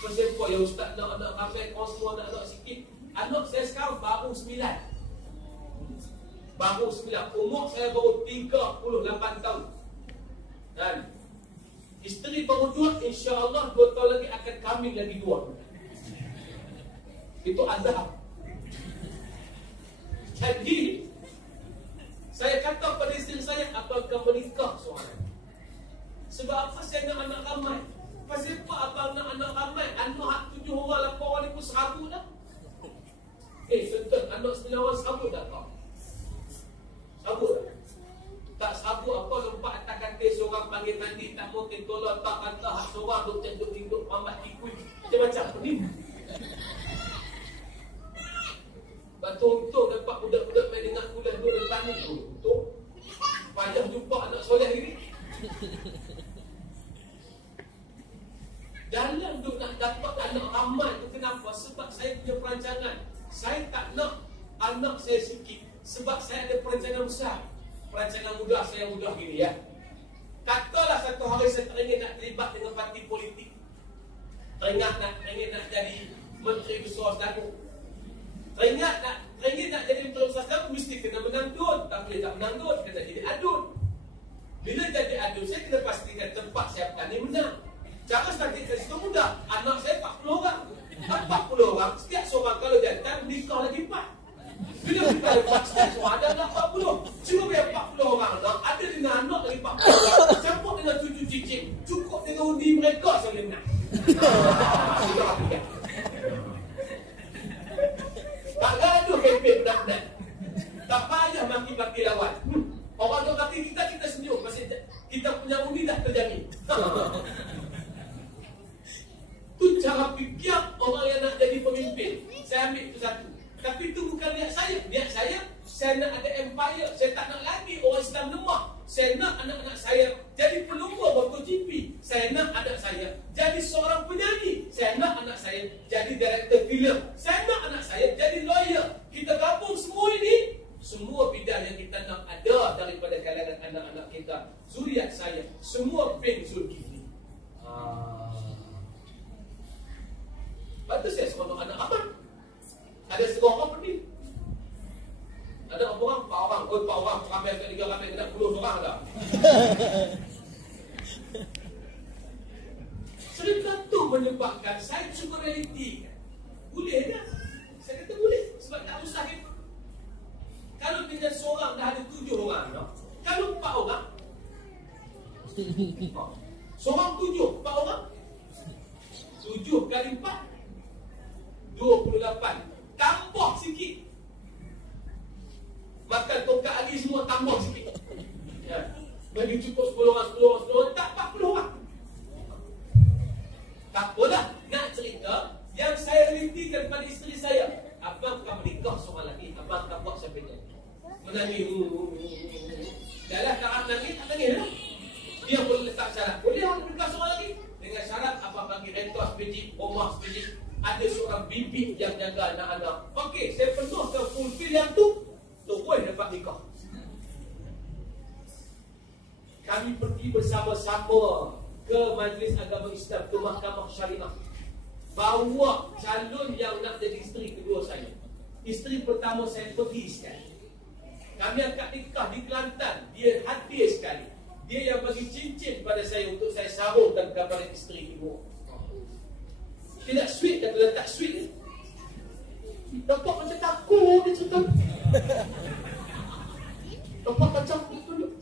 Pasal apa yang ustaz nak anak ramai, orang semua anak sikit. Anak saya sekarang baru 9. Umur saya baru 38 tahun. Dan isteri baru 2, insya-Allah 2 tahun lagi akan kahwin lagi 2. Itu azab. Jadi saya kata pada isteri saya, apakah menikah seorang? Sebab apa saya nak anak ramai? Pasal apa abang nak anak ramai? Anak 7 orang, 8 orang ni pun serabut dah. Betul, anak 9 orang serabut dah kau. Serabut dah. Tak serabut apa, lompat atas katil seorang panggil mandi, tak mungkin tolong, tak kata hak seorang duk tenduk-tenduk mambat kikui. Macam-macam ni. Untung dapat budak-budak main dengar kuliah dua depan ni. Untung payah jumpa anak soleh ini. Dalam duk nak dapat anak ramai tu kenapa? Sebab saya punya perancangan. Saya tak nak anak saya sikit. Sebab saya ada perancangan besar. Perancangan mudah, saya mudah gini ya. Katalah satu hari saya teringin nak terlibat dengan parti politik. Teringin nak jadi Menteri Besar Selangor. Teringin nak jadi Menteri Besar Selangor, mesti kena menang dun. Tak boleh tak menang dun, kena jadi adun. Bila jadi adun, saya kena pastikan tempat saya bertani menang. Cara strategi itu mudah. Anak saya 40 orang. 40 orang, setiap seorang kalau jantan nikah lagi 4. Bila kita dapat setiap seorang ada anak 40. Cuma biar 40 orang anak, ada dengan anak lagi 40 orang. Campur dengan 7 cicit, cukup dengan undi mereka saya boleh menang. Kita rapikan. Tak gaduh kempen benar-benar. Tak payah maki-maki lawan. Orang tu kata kita senyum. Pasal kita punya undi dah terjamin. Itu cara fikir orang yang nak jadi pemimpin. Saya ambil itu satu. Tapi itu bukan niat saya. Niat saya nak ada empire. Saya tak nak lagi orang Islam lemah. Saya nak anak-anak saya jadi pelumba MotoGP. Saya nak anak saya jadi seorang penyanyi. Saya nak anak saya jadi director filem. Saya nak anak saya jadi lawyer. Kita gabung semua ini. Semua bidang yang kita nak ada daripada kalangan anak-anak kita. Zuriat saya. Semua bin Zulkifli. Lepas saya seronok anak abang. Ada seorang pedih. Ada orang, 4 orang. 4 orang, ramai ke 3 ramai, kena 10 orang dah. Cerita tu menyebabkan saya cuba realiti. Boleh tak? Saya kata boleh. Sebab tak usah itu. Kalau dengan seorang dah ada 7 orang dah. Kalau 4 orang. Seorang 7, 4 orang. 7 kali 4. 28. Tambah sikit. Makan tongkat lagi semua tambah sikit. Ya. Bagi cukup 10 orang, 10 orang, 10 orang. Tak 40 orang. Tak apalah. Nak cerita yang saya realitikan pada isteri saya. Abang bukan menikah seorang lagi. Abang tak buat sampai jadi. Menangis. Dalam taraf nangis, tak nangis lah. Dia boleh letak syarat. Boleh orang nikah seorang lagi dengan syarat apa bagi rentos sebiji, rumah sebiji, ada seorang bibik yang jaga anak-anak. Okey, saya penuhkan fulfill yang tu, boleh dapat nikah. Kami pergi bersama-sama ke Majlis Agama Islam, ke Mahkamah Syariah. Bawa calon yang nak jadi isteri kedua saya. Isteri pertama saya pergi sekali. Kami akad nikah di Kelantan. Dia hadir sekali. Dia yang bagi cincin pada saya untuk saya sarungkan kepada isteri kedua. Tidak sweet, kata letak sweet ni. Nampak macam takut dia cerita. Nampak macam tunjuk.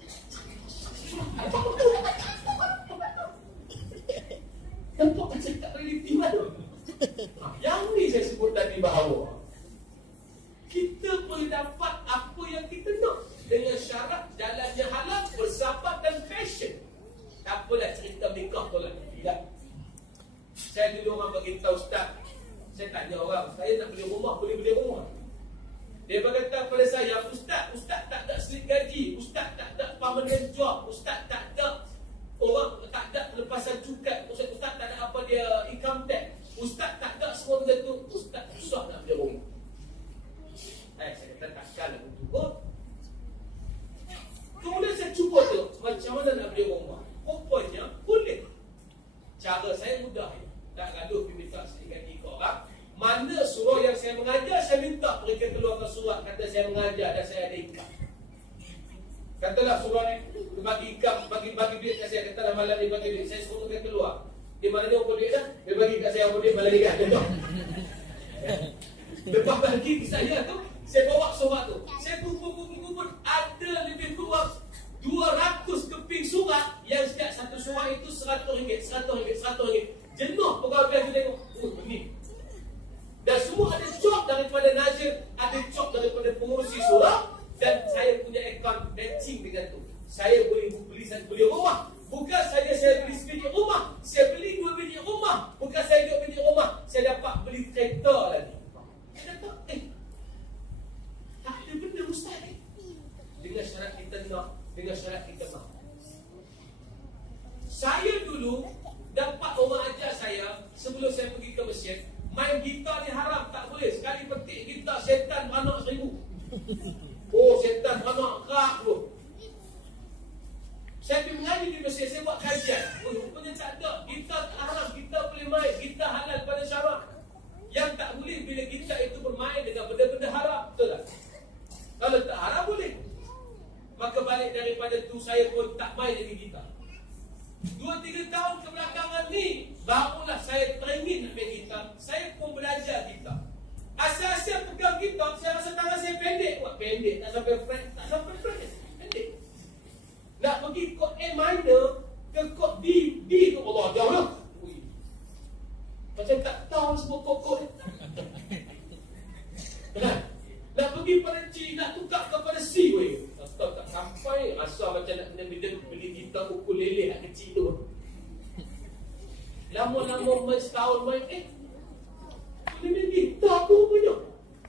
Nampak macam tak realiti mana. Yang ni saya sebut tadi bahawa kita boleh dapat apa yang kita nak dengan syarat jalannya halal, bersabar dan passion. Tak apalah cerita nikah tu lah. Tidak. Saya dulu orang bagi tahu ustaz. Saya tanya orang, saya nak beli rumah, boleh beli rumah? Dia berkata kepada saya, ustaz tak ada slip gaji, ustaz tak ada permanent job, ustaz tak ada orang, tak ada pelepasan cukai, ustaz tak ada apa dia income tax, ustaz tak ada semua benda tu, ustaz susah nak beli rumah. Saya kata takkan aku cuba. Kemudian saya cuba tu, macam mana nak beli rumah. Rupanya boleh. Cara saya mudah. Tak gaduh pergi minta slip gaji ke orang. Mana surau yang saya mengajar, saya minta mereka keluarkan surat kata saya mengajar dan saya ada income. Katalah surau ni bagi income, bagi duit kat saya, katalah malam ni bagi duit, saya suruh mereka keluar. Di mana dia apa duit dah? Dia bagi kat saya apa duit malam ni kan. Lepas bagi saya tu, saya bawa surat tu. Saya kumpul ada lebih kurang 200 keping surat yang setiap satu surat itu RM100. Jenuh pegawai tu tengok. Ni. Dan semua ada job daripada Nazir, ada job daripada pengurusi surau, dan saya punya akaun matching dengan tu. Saya boleh beli rumah. Bukan saja saya beli sebiji rumah, saya beli 2 biji rumah. Bukan saya 2 biji rumah, saya dapat beli kereta lagi. Saya kata, tak ada benda mustahil. Dengan syarat kita nak, dengan syarat kita mahu. Saya dulu dapat orang ajar saya sebelum saya pergi ke Mesir. Main gitar ni haram, tak boleh. Sekali petik gitar, syaitan beranak 1000. Oh, syaitan beranak kerak tu. Saya pergi mengaji di Mesir, saya buat kajian. Oh, rupanya tak ada. Gitar tak haram, gitar boleh main. Gitar halal pada syarak. Yang tak boleh bila gitar itu bermain dengan benda-benda haram. Betul tak? Kalau tak haram boleh. Maka balik daripada tu saya pun tak main lagi gitar. 2-3 tahun kebelakangan ni barulah saya teringin nak main gitar. Saya pun belajar gitar. Asal-asal pegang gitar, saya rasa tangan saya pendek. Buat pendek, tak sampai fret, pendek. Nak pergi chord A minor ke chord D tu Allah jauh lah. Macam tak tahu semua chord ni. Nak pergi pada C, nak tukar kepada C weh. Tak sampai, rasa macam nak kena beli gitar ukulele yang kecil tu. Lama-lama setahun main, boleh main gitar tu punya.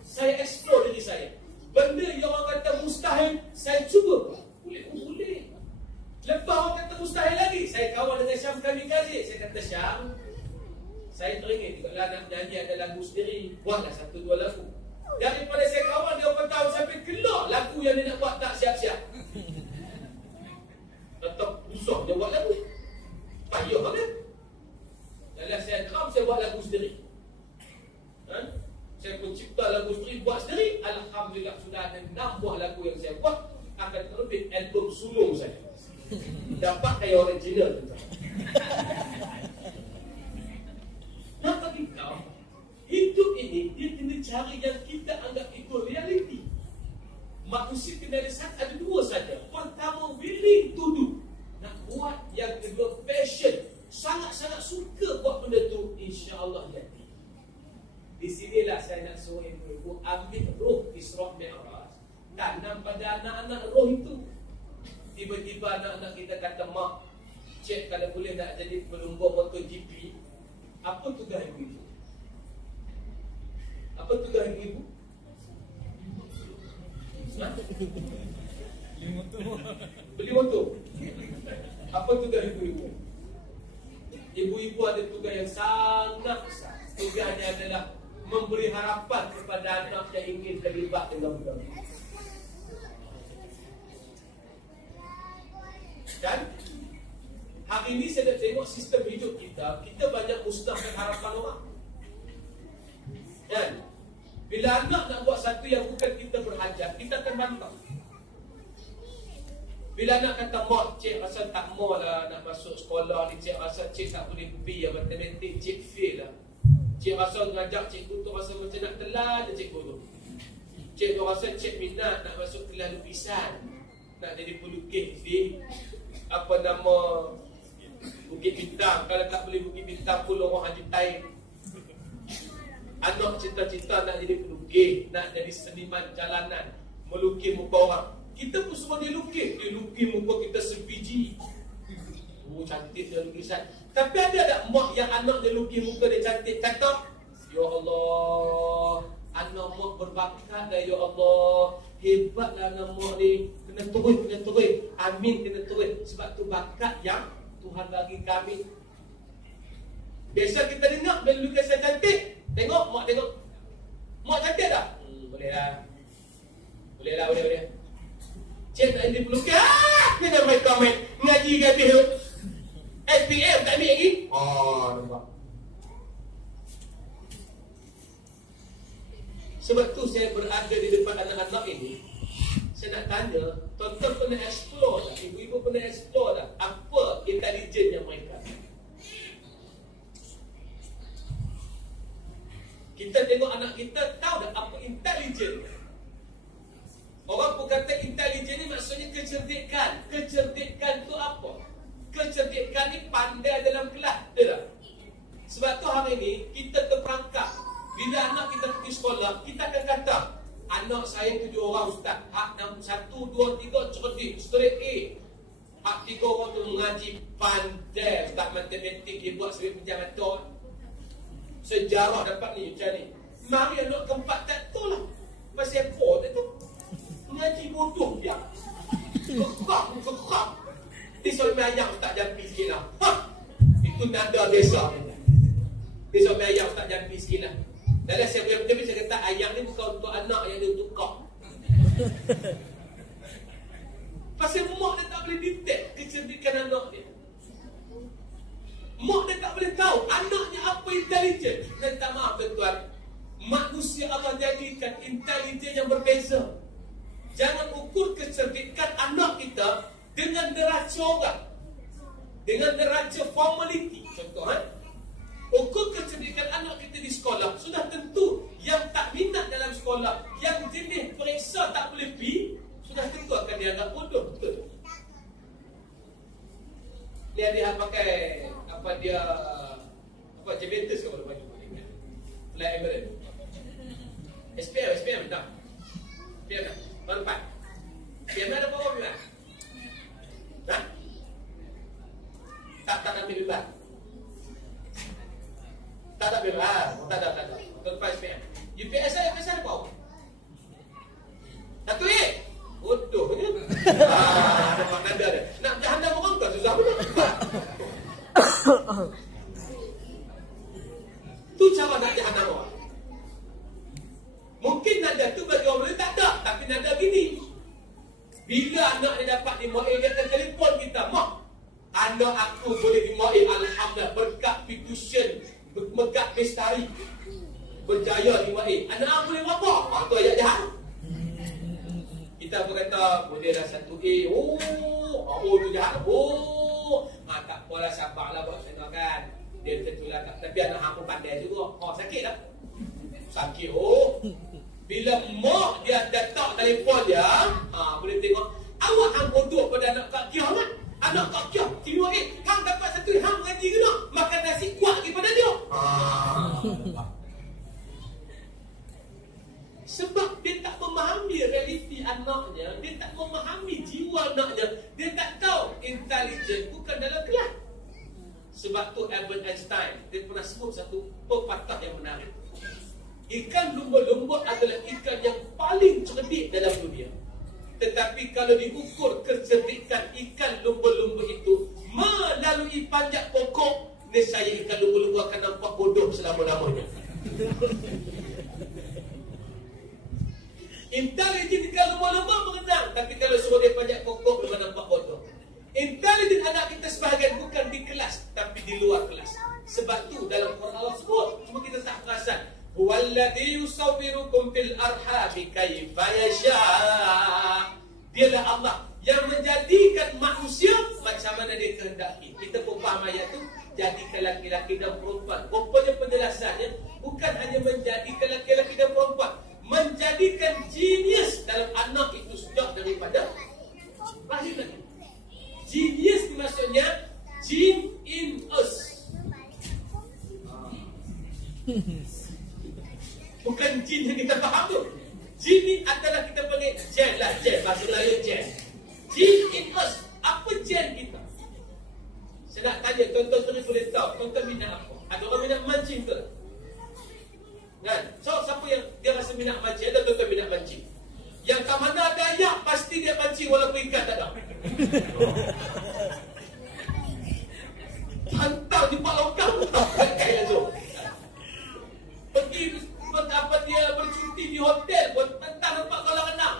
Saya explore diri saya. Benda yang orang kata mustahil, saya cuba. Boleh. Lepas orang kata mustahil lagi, saya kawan dengan Syam Kamikaze. Saya kata Syam, saya teringin kalau nak nyanyi ada lagu sendiri, buatlah 1-2 lagu. Daripada saya kawan dia berapa tahun sampai keluar lagu yang dia nak buat tak siap-siap. Tetap susah dia buat lagu. Payah kan? Dalam saya drum, saya buat lagu sendiri. Saya pun cipta lagu sendiri, buat sendiri. Alhamdulillah sudah ada 6 buah lagu yang saya buat. Akan terbit album sulung saya. Dapat kayak original tu. Nak bagi kau, hidup ini dia kena cari yang kita anggap itu realiti. Manusia kena ada 2 saja. Pertama, willing to do. Nak buat. Yang kedua, passion. Sangat-sangat suka buat benda tu, insya-Allah jadi. Di sinilah saya nak suruh ibu-ibu ambil roh Isra' Mi'raj, tanam pada anak-anak roh itu. Tiba-tiba anak-anak kita kata, mak, cik kalau boleh nak jadi pelumba MotoGP. Apa tugas ibu-ibu? Apa tugas ibu-ibu? Lima tu. bodoh. Apa tugas ibu-ibu? Ibu-ibu ada tugas yang sangat besar. Tugasnya adalah memberi harapan kepada anak yang ingin terlibat dengan agama. Dan hari ini saya nak tengok sistem hidup kita, kita banyak musnahkan harapan orang. Dan bila anak nak buat satu yang bukan kita berhajat, kita akan bantah. Bila anak kata, mak, cik rasa tak mau lah nak masuk sekolah ni, cik rasa cik tak boleh B ya, matematik cik fail lah. Cik rasa ngajak cikgu tu rasa macam nak telan je cikgu tu. Cik tu rasa cik minat nak masuk kelas lukisan, nak jadi pelukis di apa nama Bukit Bintang. Kalau tak boleh Bukit Bintang pun orang Haji Taib. Anak cita-cita nak jadi pelukis, nak jadi seniman jalanan, melukis muka orang. Kita pun semua dia lukis muka kita sebiji. Oh, cantik dia lukisan. Tapi ada tak mak yang anak dia lukis muka dia cantik, cakap, ya Allah, anak mak berbakat dah, ya Allah, hebatlah anak mak ni. Kena terus, amin, kena terus. Sebab tu bakat yang Tuhan bagi kami. Biasa kita dengar bila lukisan cantik, tengok, mak tengok, mak cantik tak? Boleh lah. Cik tak ada pelukis, kena main komen, ngaji kata SPM tak ambil lagi. Nampak. Sebab tu saya berada di depan anak-anak ini. Saya nak tanya, tuan-tuan pernah explore tak? Ibu-ibu pernah explore tak? Apa intelijennya mereka? Kita tengok anak kita, tahu tak apa intelijen? Orang pun kata intelijen ni maksudnya kecerdikan. Kecerdikan tu apa? Kecerdikan ni pandai dalam kelas, betul tak? Sebab tu hari ni kita terperangkap. Bila anak kita pergi sekolah, kita akan kata, anak saya 7 orang ustaz, hak 1, 2, 3 cerdik, straight A. Hak 3 orang tu mengaji pandai, ustaz matematik dia buat sebagai penjamatan. Sejarah dapat ni macam ni. Mari anak keempat tak tahu lah pasal apa dia tu. Mengaji bodoh dia. Kekak. Dia suami ayam ustaz jampi sikit lah. Itu nada desa. Dia suami ayam ustaz jampi sikit lah. Dalam saya betul-betul saya kata ayam ni bukan untuk anak, yang dia untuk kau. Pasal mak dia tak boleh detect kecerdikan anak dia. Mak dia tak boleh tahu anaknya apa intelijen. Dan tak maaf tuan-tuan, manusia Allah jadikan intelijen yang berbeza. Jangan ukur kecerdikan anak kita dengan neraca orang, dengan neraca formality. Contoh, ukur kecerdikan anak kita di sekolah, sudah tentu yang tak minat dalam sekolah, yang jenis periksa tak boleh pergi, sudah tentu akan dianggap bodoh. Betul? Dia pakai apa dia, apa Juventus ke apa baju ni? Fly Emirates. SPM tak? SPM tak? Baru 4. SPM ada apa pula? Hah? Tak ambil bebas. Tak ada bebas. Tak ada. Lepas SPM. UPS ada apa? Satu bodoh je. Ada maknada dia. Nak jahanam orang kan susah pun. Tu cara nak jahanam orang. Mungkin nada tu bagi orang lain tak ada, tapi nada gini. Bila anak dia dapat 5A, dia akan telefon kita, mak, anak aku boleh 5A, alhamdulillah, berkat tuition, berkat bestari, berjaya 5A. Anak aku boleh berapa? Aku ajak jahat. Kita pun kata, boleh dah 1A. Oh tu jahat. Tak apalah, sabarlah buat sana kan. Dia tentulah, tapi anak aku pandai juga. Sakit tak? Sakit. Bila mak dia datang telefon dia, boleh tengok, awak hang bodoh pada anak Kak Kiah kan? Anak Kak Kiah, tiba hang dapat 1, hang mengaji ke tak? Makan nasi kuat lagi pada dia. Sebab dia tak memahami realiti anaknya, dia tak memahami jiwa anaknya, dia tak tahu intelijen bukan dalam kelas. Sebab tu Albert Einstein, dia pernah sebut satu pepatah yang menarik. Ikan lumba-lumba adalah ikan yang paling cerdik dalam dunia. Tetapi kalau diukur kecerdikan ikan lumba-lumba itu melalui panjat pokok, nescaya ikan lumba-lumba akan nampak bodoh selama-lamanya. Intelijen ikan lumba-lumba mengenang, tapi kalau suruh dia panjat pokok memang nampak bodoh. Intelijen anak kita sebahagian bukan di kelas, tapi di luar kelas. Sebab tu dalam Quran Allah sebut, cuma kita tak perasan. Huwallazi yusawwirukum fil arhami kaifa yasha. Dialah Allah yang menjadikan manusia macam mana dia kehendaki. Kita pun faham ayat tu, jadikan laki-laki dan perempuan. Rupanya penjelasannya bukan hanya menjadikan laki-laki dan perempuan, menjadikan genius dalam anak itu sejak daripada lahir lagi. Genius maksudnya gene in us. Bukan jin yang kita faham tu. Jin ni adalah kita panggil gen lah, gen. Bahasa Melayu gen. Gene in us. Apa gen kita? Saya nak tanya, tuan-tuan boleh tahu, tuan-tuan minat apa? Ada orang minat mancing ke? Kan? So, siapa yang dia rasa minat mancing? Ada tuan-tuan minat mancing? Yang kat mana ada ayak, pasti dia mancing walaupun ikan tak ada. Hantar di Pak Lokang. Kayak tu. Pergi apa dia bercuti di hotel, buat tentang nampak kolam renang.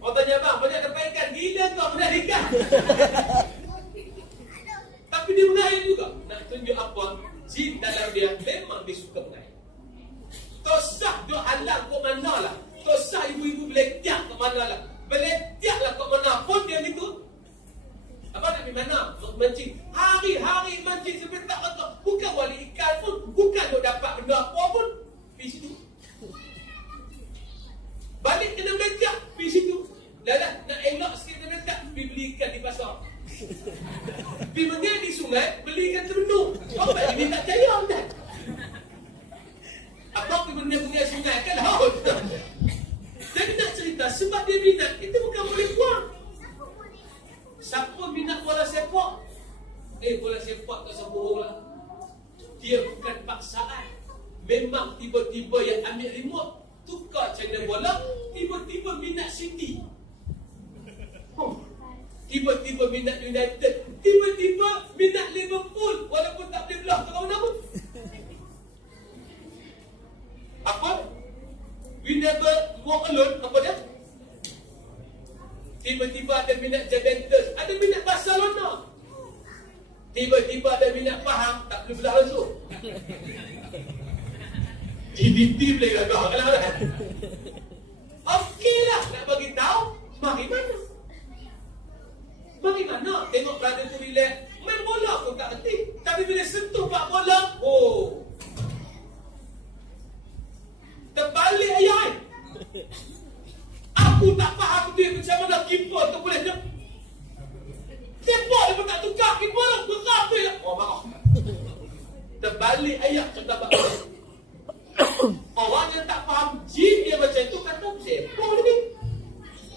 Orang tanya bang, banyak dapat ikan. Gila kau menang ikan. Tapi dia mengair juga. Nak tunjuk apa? Jin dalam dia memang dia suka mengair. Tosah dia halang ke mana lah. Tosah ibu-ibu boleh tiap ke mana lah. Boleh tiap lah ke mana pun dia gitu. Apa nak pergi mana? Mancing. Hari-hari mancing sampai tak kata. Bukan wali ikan pun. Bukan dia dapat benda apa pun. Pergi situ. Balik kena belanja. Pergi situ. Dah nak elok sikit kena tak. Pergi beli ikan di pasar. Pergi mengair di sungai. Beli ikan terbenung. Apa ini tak percaya kan? Apa benda mengair sungai kan laut. Jadi nak cerita sebab dia minat. Itu bukan boleh buang. Siapa minat bola sepak? Bola sepak tak sembuh lah. Dia bukan paksaan. Memang tiba-tiba yang ambil remote, tukar channel bola, tiba-tiba minat City. Tiba-tiba minat United, tiba-tiba minat Liverpool, walaupun tak boleh belah ke mana pun. Apa? We never walk alone. Apa dia? Tiba-tiba ada minat Juventus, ada minat Barcelona. Tiba-tiba ada minat faham, tak boleh belah langsung. GDT boleh gagah kan? Okeylah, nak bagi tahu, mari mana? Bagaimana? Tengok brother tu relax, main bola pun tak erti. Tapi bila sentuh pak bola, terbalik ayat. Aku tak faham dia macam mana keeper tu boleh dia. Keeper dia pun tak tukar keeper. Gerak tu ya. Maaf. Terbalik ayat kata bakal. Orang yang tak faham jin dia macam tu kata keeper ni.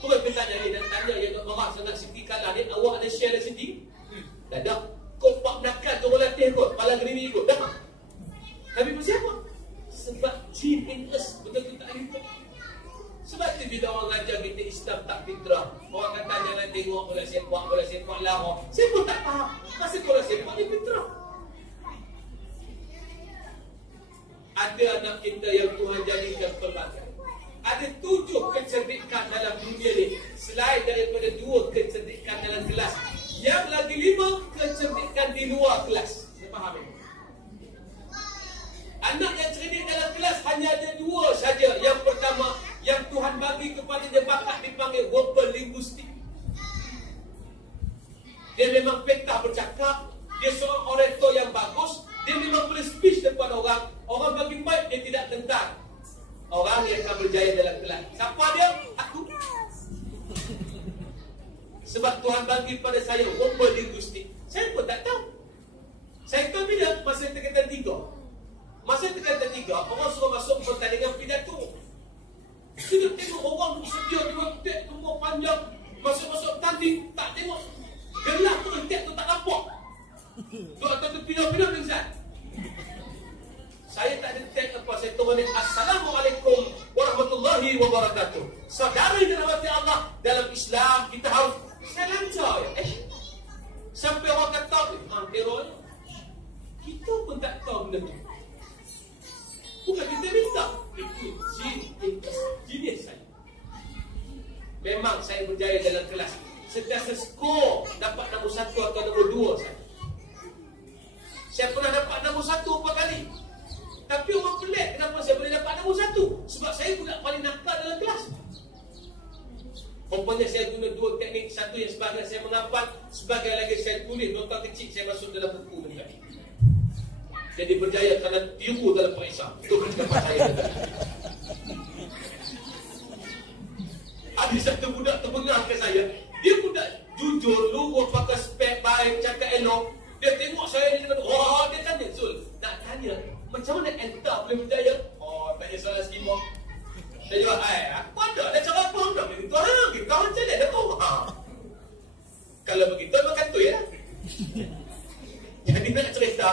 Terus kita tanya dan tanya yang nak marah sangat Siti kalah ni, awak ada share dari Siti? Tak ada. Kau pak nakal tu orang latih kot, pala gini ikut. Dah. Tapi pasal apa? Sebab jin in us betul-betul tak ada. Sebab tu bila orang ajar kita Islam tak fitrah, orang kata jangan tengok bola sepak lara. Saya pun tak faham. Masa bola sepak ni fitrah. Ada anak kita yang Tuhan jadikan pelbagai. Ada 7 kecerdikan dalam dunia ni. Selain daripada 2 kecerdikan dalam kelas, yang lagi 5 kecerdikan di luar kelas. Saya faham ini. Anak yang cerdik dalam kelas hanya ada 2 saja. Yang pertama, yang Tuhan bagi kepada dia bakat dipanggil verbal linguistik. Dia memang petah bercakap. Dia seorang orator yang bagus. Dia memang boleh speech depan orang. Orang bagi mic, dia tidak gentar. Orang yang akan berjaya dalam kelas. Siapa dia? Aku. Sebab Tuhan bagi pada saya verbal linguistik. Saya pun tak tahu. Saya tahu bila masa tingkatan 3. Masa tingkatan 3, orang suruh masuk pertandingan pidato. Kita tengok orang sedia dengan tek semua panjang. Masuk-masuk tanding, tak tengok. Gelap tu, tek tu tak nampak. Tu atau tu pindah-pindah ni Ustaz. Saya tak ada tek apa. Saya turun ni, Assalamualaikum warahmatullahi wabarakatuh. Saudara yang dirahmati Allah, dalam Islam kita harus tak tahu benda tu. Bukan kita minta. Itu jenis saya. Memang saya berjaya dalam kelas. Sentiasa skor dapat nombor 1 atau nombor 2 saya. Saya pernah dapat nombor 1 4 kali. Tapi orang pelik kenapa saya boleh dapat nombor 1? Sebab saya budak paling nakal dalam kelas. Rupanya saya guna 2 teknik. Satu yang sebahagian saya menghafal, sebahagian lagi saya tulis nota kecil, saya masuk dalam buku ni. Jadi berjaya kerana tiru dalam periksa. Itu pendapat saya. Ada satu budak terbengang ke saya. Dia budak jujur, luruh, pakai spek baik, cakap elok. Dia tengok saya ni, dia tanya, Zul, nak tanya, macam mana entah boleh berjaya? Tanya soalan skimok. Saya jawab, aku ada cara apa hendak begitu. Kita macam ni dah tahu. Kalau begitu, makan tu ya. Jadi nak cerita,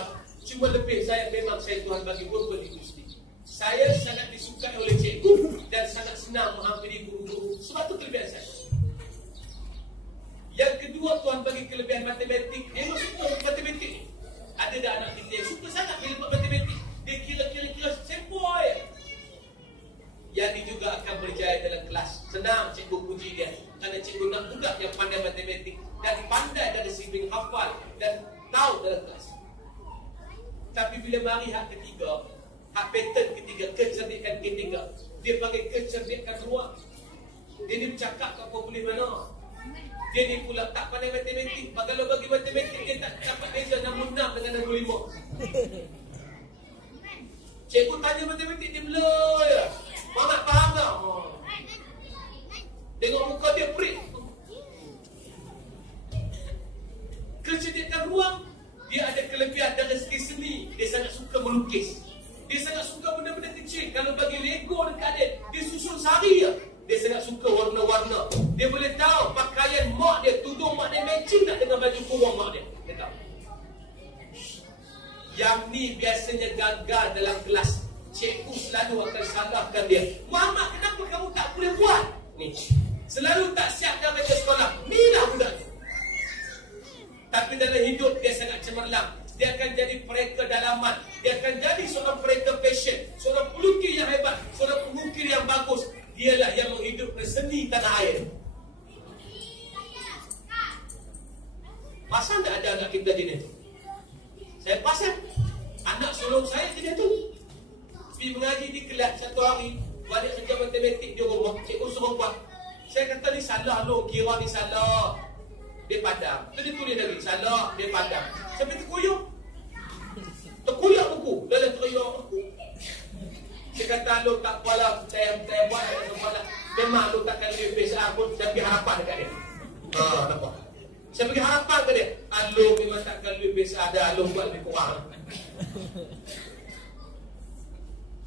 cuma lebih memang saya Tuhan bagi walaupun industri. Saya sangat disukai oleh cikgu dan sangat senang menghampiri guru-guru. Sebab tu kelebihan saya. Yang kedua, Tuhan bagi kelebihan matematik. Dia suka matematik. Ada dah anak kita yang suka sangat bila matematik. Dia kira-kira sempoi. Yang dia juga akan berjaya dalam kelas. Senang cikgu puji dia. Kerana cikgu nak budak yang pandai matematik dan pandai dari segi hafal dan tahu dalam kelas. Tapi bila mari hak ketiga, hak pattern ketiga, kecerdikan ketiga, dia panggil kecerdikan ruang. Dia ni bercakap kat kau boleh mana. Dia ni pula tak pandai matematik. Kalau bagi matematik, dia tak dapat beza nombor 6 dengan nombor 5. Cikgu tanya matematik, dia belum je. Kau nak faham tak? Tengok muka dia perik. Kecerdikan ruang, dia ada kelebihan dari segi seni. Dia sangat suka melukis. Dia sangat suka benda-benda kecil. Kalau bagi Lego dekat dia susun sehari je. Dia sangat suka warna-warna. Dia boleh tahu pakaian mak dia, tudung mak dia matching tak dengan baju kurung mak dia. Dia tahu. Yang ni biasanya gagal dalam kelas. Cikgu selalu akan salahkan dia. Muhammad, kenapa kamu tak boleh buat? Ni. Selalu tak siap dah baca sekolah. Ni lah budak. Tapi dalam hidup dia sangat cemerlang. Dia akan jadi pereka dalaman. Dia akan jadi seorang pereka fashion. Seorang pelukis yang hebat. Seorang pengukir yang bagus. Dialah yang menghidupkan seni tanah air. Pasal tak ada anak kita jenis tu? Saya pasal. Anak sulung saya jenis tu. Pergi mengaji di kelas satu hari. Balik kerja matematik di rumah. Cikgu suruh buat. Saya kata ni salah lu. Kira ni salah. Dia padam. Tu dia tulis lagi. Salah. Dia padam. Sampai terkuyuk. Terkuyuk buku. Dalam terkuyuk buku. Saya kata lu tak apalah. Saya buat. Memang lu takkan lebih PSA pun. Saya pergi harapan dekat dia. Nampak. Saya pergi harapan ke dia. Lu memang takkan lebih PSA. Ada lu buat lebih kurang.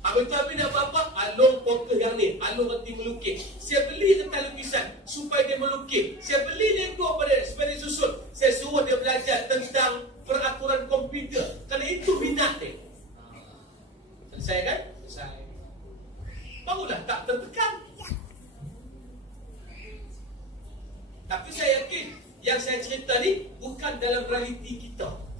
Habis tu habis nak apa-apa, Alung fokus yang ni. Alung reti melukis. Saya beli tentang lukisan supaya dia melukis. Saya beli Lego pada dia supaya dia susun. Saya suruh dia belajar tentang peraturan komputer. Kerana itu minat dia. Selesai kan? Selesai. Barulah tak tertekan. Tapi saya yakin yang saya cerita ni bukan dalam realiti kita.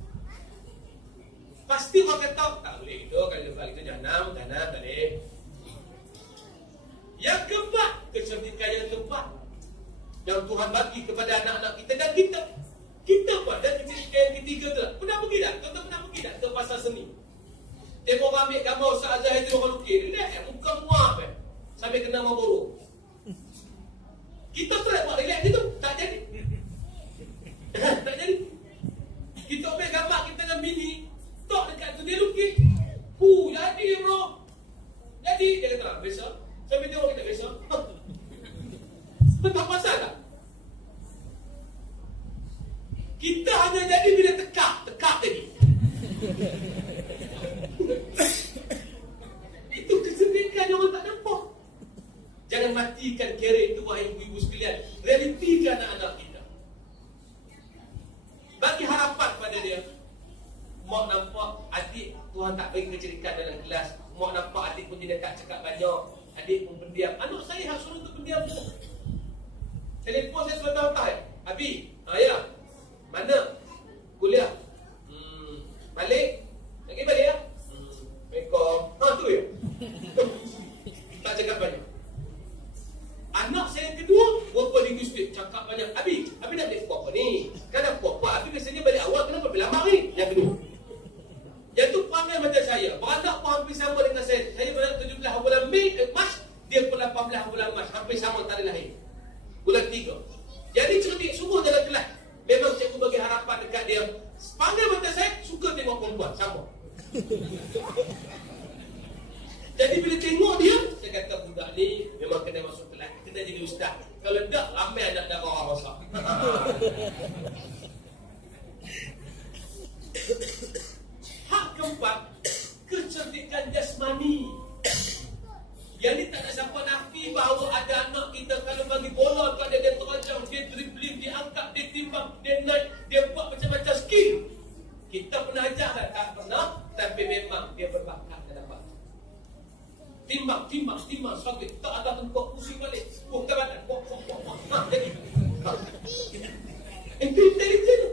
Pasti orang kata tak boleh gitu. Kalau lepas itu jangan tak boleh. Yang keempat, kecerdikan yang keempat yang Tuhan bagi kepada anak-anak kita dan kita pun dan kecerdikan yang ketiga tu. Pernah pergi tak? Tuan pernah pergi tak ke pasar seni? Tengok orang ambil gambar Ustaz Azhar itu orang lukis. Relax, muka muap sampai kena Marlboro. Kita try buat relax gitu, tak jadi. Tak jadi. Kita ambil gambar kita dengan bini. Tok dekat tu dia lukis. Jadi bro. Jadi dia kata besok. Sampai tengok kita besok. Tak pasal tak? Kita hanya jadi bila tekak tadi. Itu kecerdikan yang orang tak nampak. Jangan matikan kerek itu wahai ibu-ibu sekalian. Realitikan anak-anak kita. Bagi harapan pada dia. Mak nampak adik Tuhan tak bagi kecerdikan dalam kelas. Mak nampak adik pun tidak cakap banyak. Adik pun pendiam. Anak saya harus suruh untuk pendiam tu. Telefon saya sudah tahu. Abi, ya. Mana? Kuliah. Balik. Lagi balik. hak banyak. Abi nak beli apa ni? Kan apa? Abi biasanya balik awal, kenapa beli lama ni? Yang kedua. Yang tu perangai macam saya. Beranak pun hampir sama dengan saya. Saya beranak 17 bulan Mac, dia pun 18 bulan Mac. Hampir sama tarikh lahir. Bulan 3. Jadi cerdik semua dalam kelas. Memang cikgu bagi harapan dekat dia. Perangai macam saya, suka tengok perempuan. Sama. Jadi bila tengok dia, saya kata budak ni memang kena masuk kelas, kena jadi ustaz. Kalau tak, ramai anak darah orang rosak. Hak keempat, kecerdikan jasmani. Yang ni tak ada siapa nafi bahawa ada anak kita kalau bagi bola kat dia terajang, dia dribbling, dia angkat, dia timbang, dia naik, dia buat macam-macam skill. Kita pernah ajar tak pernah, tapi memang dia berbakat dan dapat. Timbang, sakit. Tak ada tempat pusing balik. Bukan badan. Jadi. Intelligent.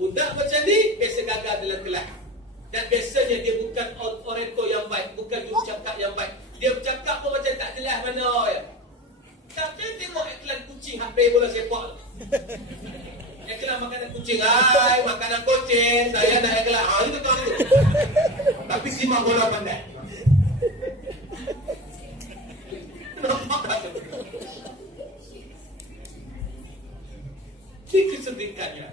Budak macam ni, biasa gagal dalam kelas. Dan biasanya dia bukan orator yang baik. Bukan jurucakap yang baik. Dia bercakap pun macam tak jelas mana ya. Tapi tengok iklan kucing habis bola sepak. Iklan makanan kucing. Hai, makanan kucing. Saya nak iklan. Itu kan tu. Tapi simak bola pandai. Ini kecerdikannya.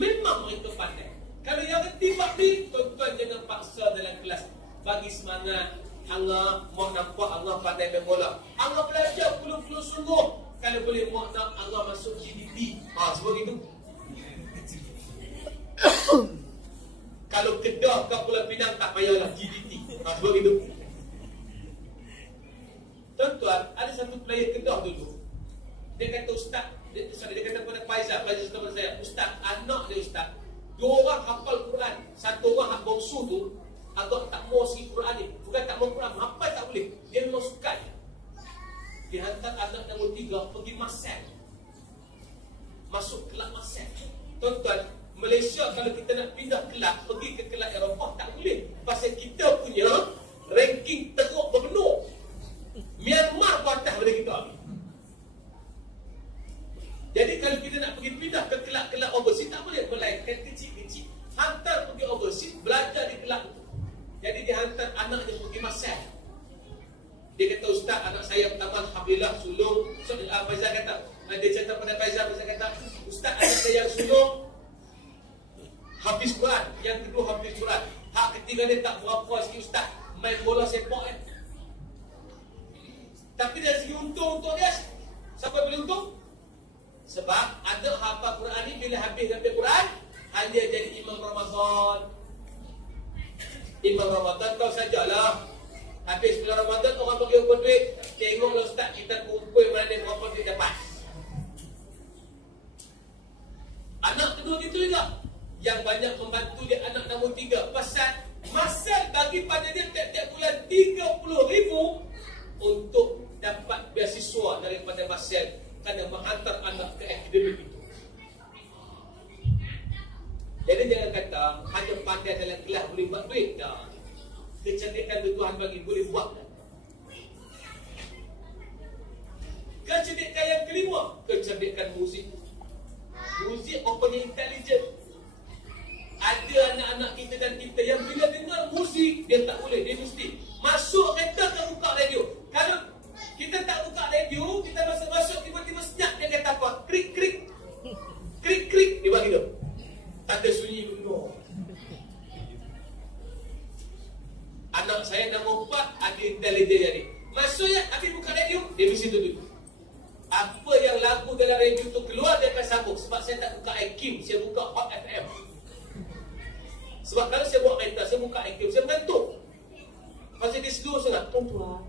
Memang mereka pandai. Kalau yang ketiga ni, tuan-tuan jangan paksa dalam kelas. Bagi semangat. Angah, mau nampak Angah pandai main bola. Angah belajar puluh-puluh sungguh. Kalau boleh mau nak Angah masuk GDP. Sebab itu. Kalau Kedah ke Pulau Pinang tak payahlah GDP. Sebab itu. Tuan-tuan, ada satu player Kedah dulu. Dia kata ustaz, dia kata kepada Faizal kepada saya, ustaz, anak dia ustaz, 2 orang hafal Quran, 1 orang hak bongsu tu agak tak mau sikit Quran ni. Bukan tak mau Quran, hafal tak boleh. Dia memang suka. Dia hantar anak nombor 3 pergi Masal. Masuk kelab Masal. Tuan-tuan, Malaysia kalau kita nak pindah kelab, pergi ke kelab Eropah tak boleh. Pasal kita punya ranking teruk berpenuh. Myanmar pun atas daripada kita. Jadi kalau kita nak pergi pindah ke kelab-kelab overseas tak boleh. Melainkan kecil-kecil. Hantar pergi overseas, belajar di kelab itu. Jadi dia hantar anaknya pergi Masal. Dia kata, ustaz, anak saya pertama Alhamdulillah sulung. Faizal kata, dia cerita pada Faizal kata, ustaz, anak saya yang sulung habis Quran. Yang kedua habis Quran. Hak ketiga dia tak berapa sikit ustaz. Main bola sepak Tapi dari segi untung untuk dia, siapa boleh untung? Sebab ada hafal Quran ni bila habis Quran, hanya jadi imam Ramadan. Imam Ramadan tahu sajalah. Habis bulan Ramadan orang pergi umpun duit. Tengoklah ustaz kita kumpul mana berapa duit dapat. Anak kedua gitu juga. Yang banyak membantu dia anak nombor 3. Pasal Masal bagi pada dia tiap-tiap bulan 30,000 untuk dapat beasiswa daripada Masal kerana menghantar anak ke akademik itu. Jadi jangan kata hanya pandai dalam kelas boleh buat duit. Tak. Kecerdikan tu Tuhan bagi boleh buat. Kecerdikan yang kelima, kecerdikan muzik. Muzik mempunyai intelligent. Ada anak-anak kita dan kita yang bila dengar muzik dia tak boleh, dia mesti masuk kereta tak buka radio. Kalau kita tak buka radio, kita masuk-masuk tiba-tiba senyap dia kata apa? Krik-krik. Krik-krik dia buat gitu. Tak ada sunyi benar. Anak saya nombor 4 ada intelijen jadi. Maksudnya habis buka radio, dia mesti tutup. Apa yang lagu dalam radio tu keluar dia akan sambung. Sebab saya tak buka iKim, saya buka Hot FM. Sebab kalau saya buat kereta, saya buka iKim, saya mengantuk. Pasal dia slow sangat. Tuan-tuan,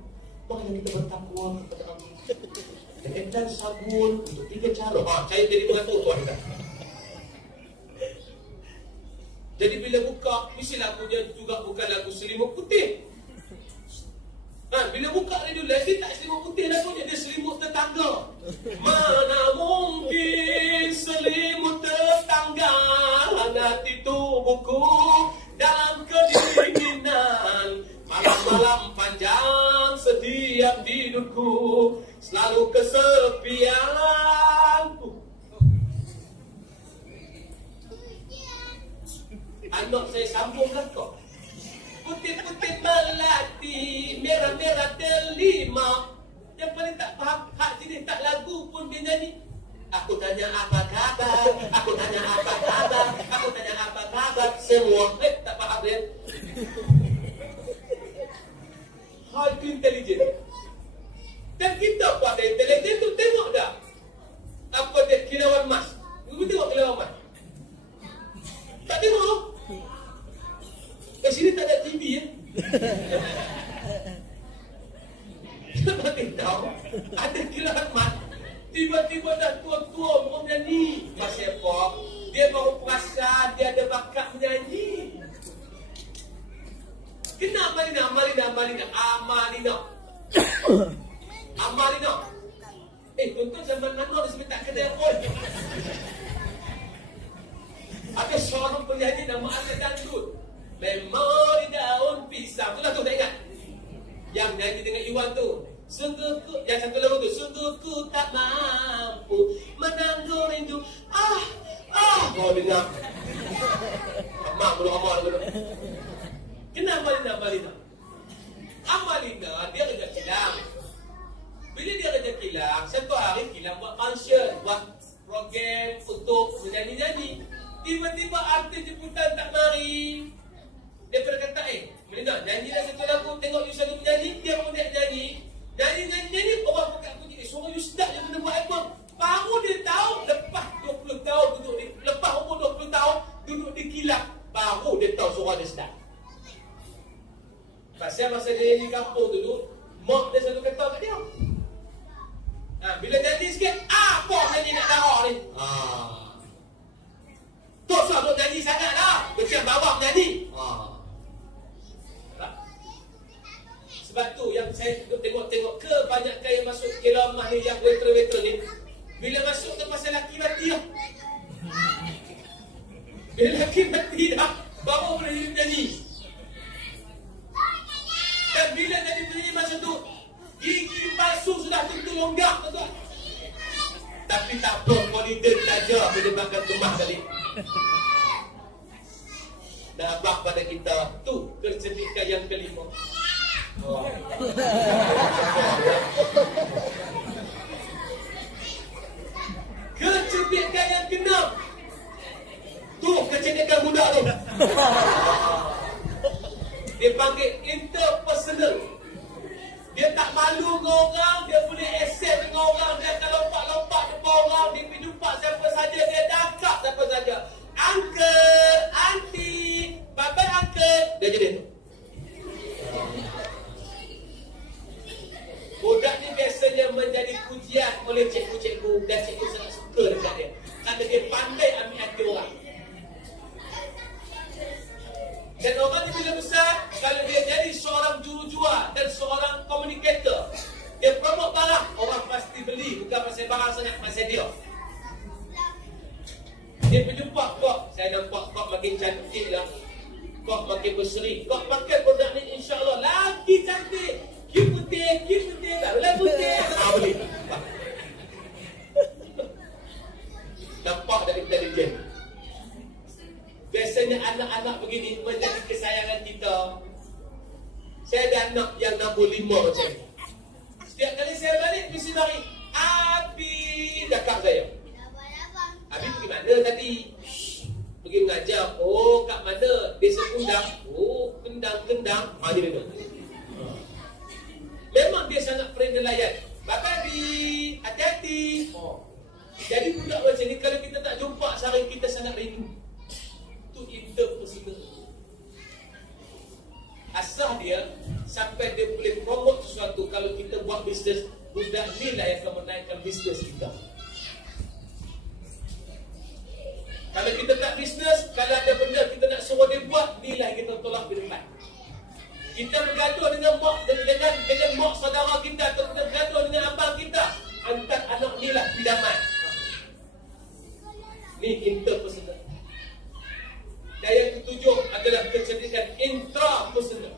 mari kita bertakwa kepada Allah. Dan sabun untuk 3 cara. Saya jadi mengantuk tuan. Jadi bila buka, mesti lagunya juga bukan lagu Selimut Putih. Bila buka radio lain, dia tak Selimut Putih lagunya, dia Selimut Tetangga. Mana mungkin selimut tetangga hati tubuhku dalam kedinginan malam-malam panjang setiap tidurku selalu selalu kesepianku. Anak saya sambungkan kok. Putih-putih melati, merah-merah delima. Yang paling tak faham, hak jenis tak lagu pun dia nyanyi. Aku tanya apa kabar, aku tanya apa kabar, aku tanya apa kabar. Semua, tak faham dia. Hal itu intelijen. Dan kita pada intelijen tu tengok dah. Apa dia kilauan emas. Kamu tengok kilauan emas. Tak tengok. Kat sini tak ada TV ya. Kita tahu ada kilauan emas. Tiba-tiba dah tua-tua mau menyanyi. Mas Epok, dia baru perasan dia ada bakat menyanyi. Kena Amalina. Tuan-tuan zaman Anwar dia sebut tak kena pun. Ada seorang penyanyi nama Anak Dangdut. Memori daun pisang. Itulah tu tak ingat. Yang nyanyi dengan Iwan tu. Sungguh ku, yang satu lagu tu. Sungguh ku tak mampu menanggung rindu. Kau dengar. Amak belum amal dulu. Kenapa Amalina? Amalina dia kerja kilang. Bila dia kerja kilang, satu hari kilang buat function, buat program untuk menyanyi-nyanyi. Tiba-tiba artis jemputan tak mari. Dia berkata, Melina, nyanyilah satu lagu, tengok you selalu menyanyi. Dia pun dia nyanyi. Nyanyi, orang pekat puji. Suara you sedap, dia kena buat album. Baru dia tahu, lepas 20 tahun duduk di, lepas umur 20 tahun duduk di kilang, baru dia tahu suara dia sedap. Pasal masa dia di kampung dulu, mak dia selalu kata kat dia. Bila nyanyi sikit, apa nyanyi nak darah ni? Tak usah duk nyanyi sangat lah. Macam bawah nyanyi. Sebab tu yang saya tengok kebanyakan yang masuk keramah ni, yang waiter-waiter ni, bila masuk tu pasal laki mati lah. Bila laki mati dah, baru boleh nyanyi. Dan bila jadi penyanyi masa tu, gigi palsu sudah tentu longgak, tuan-tuan. Tapi tak apa, monitor saja menyebabkan tumah balik. Nampak pada kita tu kecerdikan yang kelima. Kecerdikan yang keenam. Tu kecerdikan muda tu. Dia panggil interpersonal. Dia tak malu dengan orang, dia boleh accept dengan orang, dia akan lompat-lompat depan orang, dia pergi jumpa siapa saja, dia dakap siapa saja. Uncle, auntie, bye-bye uncle. Dia jadi tu. Budak ni biasanya menjadi pujian oleh cikgu-cikgu, dan cikgu sangat suka dekat dia. Kerana dia pandai ambil hati orang. Dan orang ni bila besar, kalau dia jadi seorang jurujual dan seorang communicator, dia promote barang, orang pasti beli. Bukan pasal barang sangat, pasal dia. Dia berjumpa, kok saya nampak kok makin cantik lah, kok makin berseri, kok pakai produk ni insyaAllah lagi cantik. Putih, barulah putih. Beli. Nampak dari intelijen. Biasanya anak-anak begini menjadi kesayangan kita. Saya ada anak yang nombor 5 macam ni. Setiap kali saya balik, mesti lari. Abi dekat saya. Abi pergi mana tadi? Pergi mengajar. Oh, kat mana? Desa Kundang. Oh, kendang. Dia duduk. Memang dia sangat friendly layan. Bapak Abi, hati-hati. Jadi budak macam ni, kalau kita tak jumpa sehari, kita sangat rindu. Itu interpersonal. Asal dia sampai dia boleh promote sesuatu. Kalau kita buat bisnes, budak ni lah yang akan menaikkan bisnes kita. Kalau kita tak bisnes, kalau ada benda kita nak suruh dia buat, ni lah kita tolak di depan. Kita bergaduh dengan mak saudara kita, atau kita bergaduh dengan abang kita, hantar anak ni lah pidaman. Ni interpersonal. Dan yang ketujuh adalah kecerdikan intrapersonal.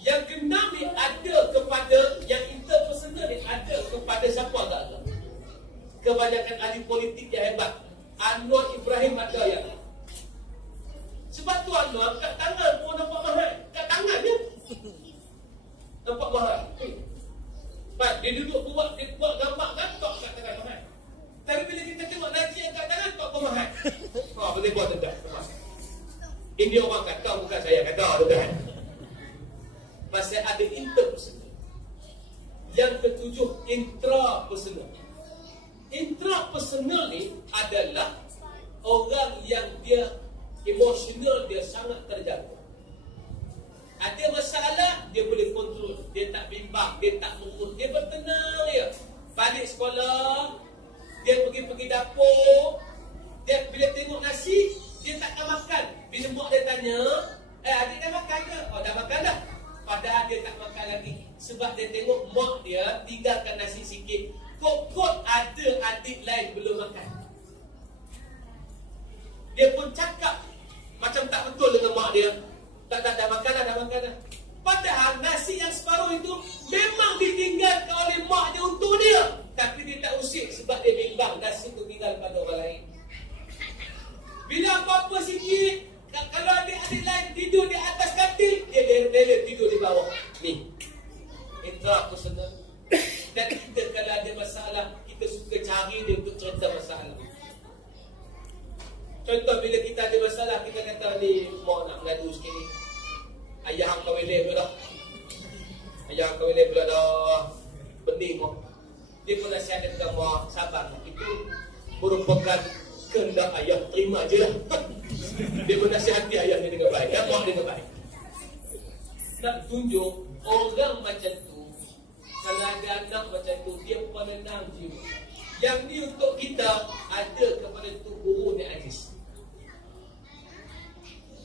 Yang keenam ni ada kepada, yang interpersonal ni ada kepada siapa tak tahu. Kebanyakan ahli politik yang hebat. Anwar Ibrahim Hidayat. Sebab tu Anwar kat tangan pun nampak mahal. Kat tangan je nampak mahal. Baik, dia duduk dia buat gambar kantor kat tangan mahal. Tapi bila kita tengok Najib yang kat tangan, tak apa mahal. Boleh buat tuan-tuan. Ini orang kata, bukan saya kata tuan-tuan. Pasal ada interpersonal. Yang ketujuh, intrapersonal. Intrapersonal ni adalah orang yang dia emosional dia sangat terjaga. Ada masalah, dia boleh kontrol. Dia tak bimbang, dia tak murut, dia bertenang je. Balik sekolah, dia pergi dapur, dia bila tengok nasi, dia takkan makan. Bila mak dia tanya, adik dah makan ke? Oh, dah makan dah. Padahal dia tak makan lagi. Sebab dia tengok mak dia tinggalkan nasi sikit. Kok ada adik lain belum makan. Dia pun cakap macam tak betul dengan mak dia. Tak dah makan dah. Padahal nasi yang separuh itu memang ditinggalkan oleh mak dia untuk dia. Tapi dia tak usik sebab dia bimbang nasi itu tinggal pada orang lain. Bila apa-apa sikit, kalau adik-adik lain tidur di atas katil, dia lele tidur di bawah. Ni, intrapersonal. Dan kita kalau ada masalah, kita suka cari dia untuk cerita masalah. Contoh bila kita ada masalah, kita kata ni, mak nak mengadu sikit ni. Ayah hang kahwin pula dah. Ayah hang kahwin pula dah. Pening mak. Dia pun nasihat dengan mak, sabar. Itu merupakan kehendak ayah, terima je lah. Dia menasihati ayahnya dengan baik, mak dengan baik. Nak tunjuk orang macam tu, kalau ada anak macam tu, dia penenang jiwa. Yang ni untuk kita ada kepada Tok Guru Nik Aziz.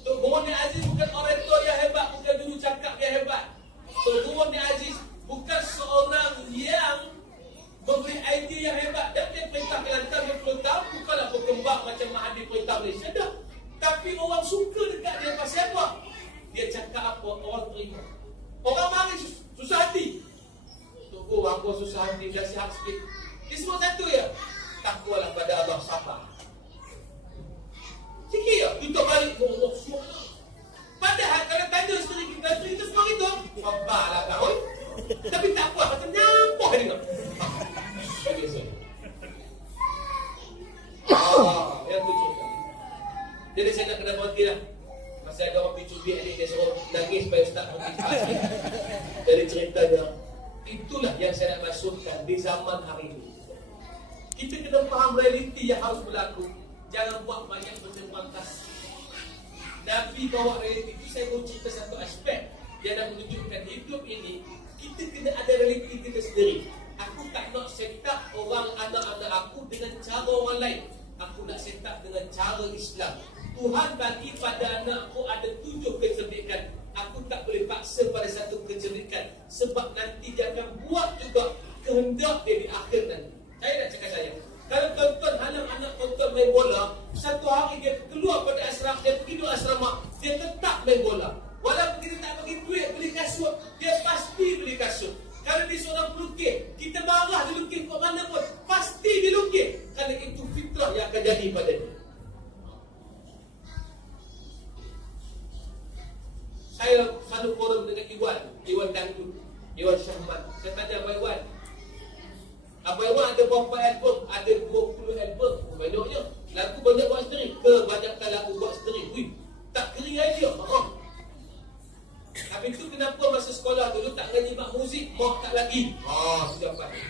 Tok Guru Nik Aziz bukan orator yang hebat, bukan dulu cakap yang hebat. Tok Guru Nik Aziz bukan seorang yang memberi idea yang hebat. Dan dia perintah Kelantan 20 tahun bukanlah berkembang macam Mahathir perintah Malaysia dah. Tapi orang suka dekat dia pasal apa? Dia cakap apa, orang terima. Orang mari susah hati. Tok Guru, aku susah hati, kasih hak sikit. Dia semua satu ya. Takwalah pada Allah, sabar. Sikit ya, kita balik Allah semua. Padahal kalau tanya isteri kita semua itu, sabarlah kau. Tapi tak apa, macam nyampah dia tengok. Biasa. Yang tu juga. Jadi saya nak kena berhenti lah. Masa ada orang pergi cubit ni, dia suruh nangis supaya ustaz berhenti. Jadi ceritanya, itulah yang saya nak maksudkan di zaman hari ini. Kita kena faham realiti yang harus berlaku. Jangan buat banyak benda pantas. Nabi bawa realiti itu, saya mau cerita satu aspek yang nak menunjukkan hidup ini, kita kena ada realiti kita sendiri. Aku tak nak set up orang anak-anak aku dengan cara orang lain. Aku nak set up dengan cara Islam. Tuhan bagi pada anakku ada 7 kecerdikan. Aku tak boleh paksa pada satu kecerdikan. Sebab nanti dia akan buat juga kehendak dia di akhir nanti. Saya nak cakap saya, kalau tuan-tuan halang anak tuan-tuan main bola, satu hari dia keluar pada asrama, dia pergi duduk asrama, dia tetap main bola. Walaupun kita tak bagi duit beli kasut, dia pasti beli kasut. Kalau dia seorang pelukis, kita marah dia lukis kat mana pun, pasti dia lukis. Kerana itu fitrah yang akan jadi pada dia. Saya satu forum dengan Iwan Dangdut, Iwan Syahman. Saya tanya Abang Iwan, Abang Iwan ada berapa album? Ada 20 album. Banyaknya. Lagu banyak buat sendiri. Kebanyakan lagu buat sendiri. Wih, tak kering idea. Tapi itu kenapa masa sekolah dulu tak ngaji mak muzik, mak tak lagi. Sudah pasti.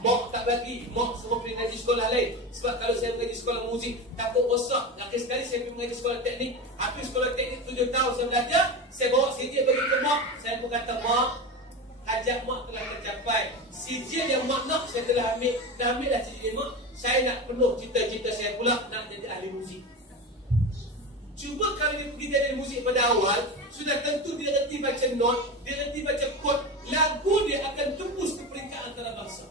Mak tak lagi. Mak semua pergi ngaji sekolah lain. Sebab kalau saya mengaji sekolah muzik, takut rosak. Akhir sekali saya pergi mengaji sekolah teknik. Habis sekolah teknik 7 tahun saya belajar. Saya bawa CD bagi ke mak. Saya pun kata, mak, hajat mak telah tercapai. CJ yang mak nak, saya telah ambil. Dah ambil dah CJ mak. Saya nak penuh cita-cita saya pula nak jadi ahli muzik. Cuba kalau dia pergi jadi muzik pada awal, sudah tentu dia reti baca not, dia reti baca kod, lagu dia akan tembus ke peringkat antarabangsa.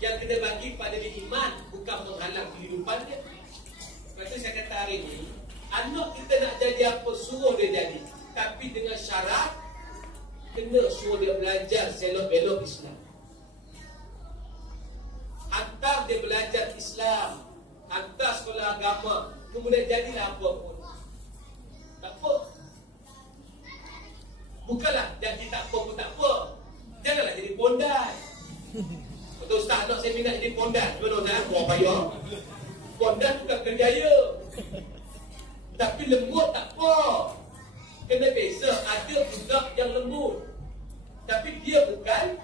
Yang kena bagi pada dia iman, bukan menghalang kehidupan dia. Lepas tu saya kata hari ini, anak kita nak jadi apa, suruh dia jadi. Tapi dengan syarat, kena suruh dia belajar selok-belok Islam. Islam, hantar sekolah agama, kemudian jadilah apa pun. Tak apa. Bukanlah jadi tak apa pun tak apa. Janganlah jadi pondan. Betul Ustaz, nak saya minat jadi pondan. Gimana Ustaz? Wah payah. Pondan bukan kerjaya. Tapi lembut tak apa. Kena beza, ada budak yang lembut, tapi dia bukan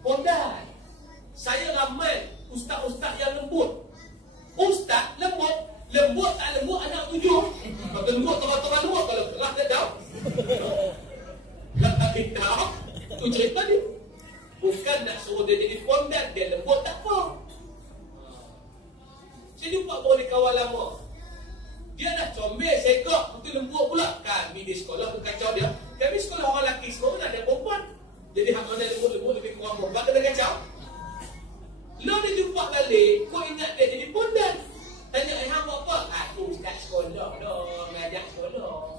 pondan. Saya ramai ustaz-ustaz yang lembut. Ustaz lembut, lembut tak lembut anak 7. Kalau lembut tengah-tengah lembut, kalau keras dia tahu. Tak tahu. Tu cerita dia. Bukan nak suruh dia jadi pondan, dia lembut tak apa. Saya jumpa baru di kawan lama. Dia dah comel, segak, betul lembut pula. Kami di sekolah tu kacau dia. Kami sekolah orang lelaki semua pun ada perempuan. Jadi hak mana lembut-lembut lebih kurang perempuan kena kacau. Lalu dia jumpa balik, kau ingat dia jadi pondan. Tanya, hang buat apa? Aku kat sekolah dah, ngajak sekolah.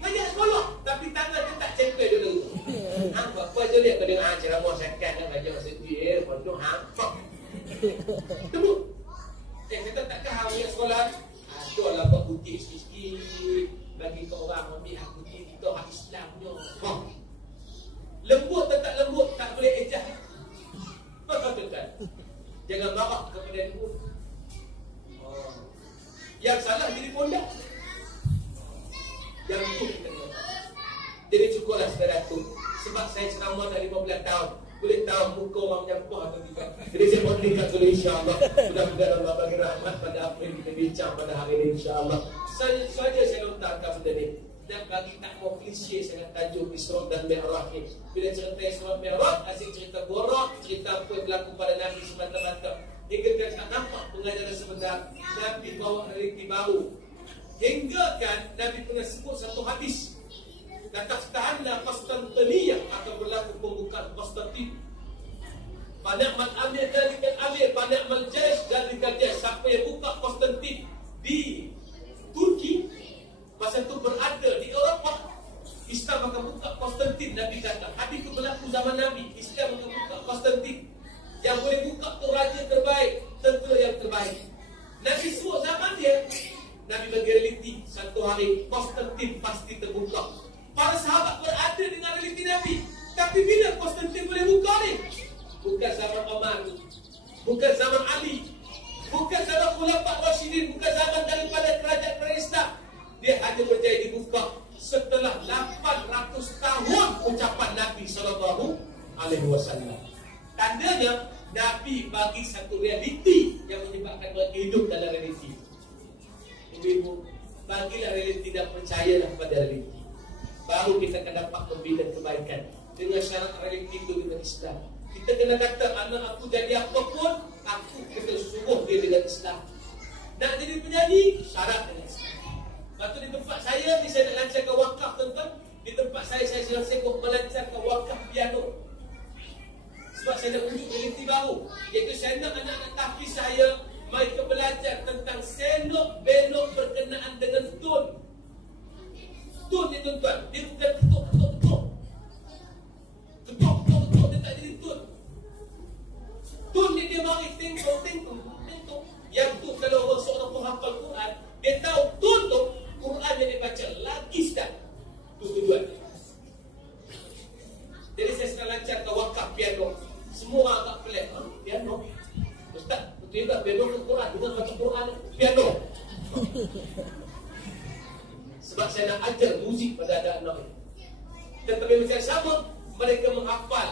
Ngajak sekolah, tapi tangan dia tak cempel dulu. Hang buat apa je dia? Kau dengar ceramah sekan nak ngajak sedih, pondok hang. Temu. Kita takkan hang punya sekolah. Tu lah buat putih sikit-sikit, bagi ke orang ambil hak putih kita, hak Islam punya. Lembut tak lembut, tak boleh ejah. Betul kan? Jangan marah kepada lembut. Yang salah jadi pondak. Yang itu kita kena. Jadi cukuplah saudara tu. Sebab saya ceramah dah 15 tahun, boleh tahu muka orang menyampah atau tidak. Jadi saya buat dekat dulu insya-Allah. Mudah-mudahan Allah bagi rahmat pada apa yang kita bincang pada hari ini insya-Allah. Saja saya lontarkan benda ni. Dan bagi tak mau klise saya nak tajuk Isra dan Mi'raj ni. Bila cerita Isra dan Mi'raj, asyik cerita borak, cerita apa yang berlaku pada Nabi semata-mata. Hingga kita tak nampak pengajaran sebenar, Nabi bawa realiti baru. Hingga kan Nabi pernah sebut satu hadis. Katakanlah Konstantiniyah akan berlaku pembukaan Konstantin. Panakmal amir dalikal amir, panakmal jais dalikal jais. Siapa yang buka Konstantin di Turki, masa itu berada di Eropah, Islam akan buka Konstantin. Nabi kata, hadis itu berlaku zaman Nabi. Islam akan buka Konstantin. Yang boleh buka tu raja terbaik, tentera yang terbaik. Nabi sebut zaman dia, Nabi bagi realiti, satu hari Konstantin pasti terbuka. Para sahabat berada dengan realiti Nabi. Tapi bila Konstantin boleh buka ni? Bukan zaman Umar, bukan zaman Ali, bukan zaman Khulafaur Rasyidin, bukan zaman daripada kerajaan Islam. Dia hanya berjaya dibuka setelah 800 tahun ucapan Nabi SAW. Tandanya Nabi bagi satu realiti yang menyebabkan mereka hidup dalam realiti. Ibu-ibu, bagilah realiti dan percayalah pada realiti. Baru kita akan dapat membina kebaikan. Dengan syarat realiti itu dengan Islam. Kita kena kata, anak aku jadi apa pun, aku kena suruh dia dengan Islam. Nak jadi penyanyi, syarat dengan Islam. Lepas tu di tempat saya ni, saya nak lancarkan wakaf tuan-tuan. Di tempat saya sedang sibuk melancarkan wakaf piano. Sebab saya nak unjuk realiti baru. Iaitu saya nak anak-anak tahfiz saya mereka belajar tentang senok belok berkenaan dengan tun. Tun ni tuan-tuan, dia bukan ketuk-ketuk-ketuk. Ketuk-ketuk-ketuk, dia tak jadi tun. Tun ni dia mari tengok-tengok. Yang tu kalau orang seorang penghafal Quran, dia tahu tun tu Quran yang dia baca lagi sedap. Tu tujuan. Jadi saya sedang lancarkan wakaf piano. Semua orang agak pelik. Piano? Ustaz, betul juga piano ke Quran. Dengar baca Quran, piano. Sebab saya nak ajar muzik pada anak-anak. Tetapi macam sama, mereka menghafal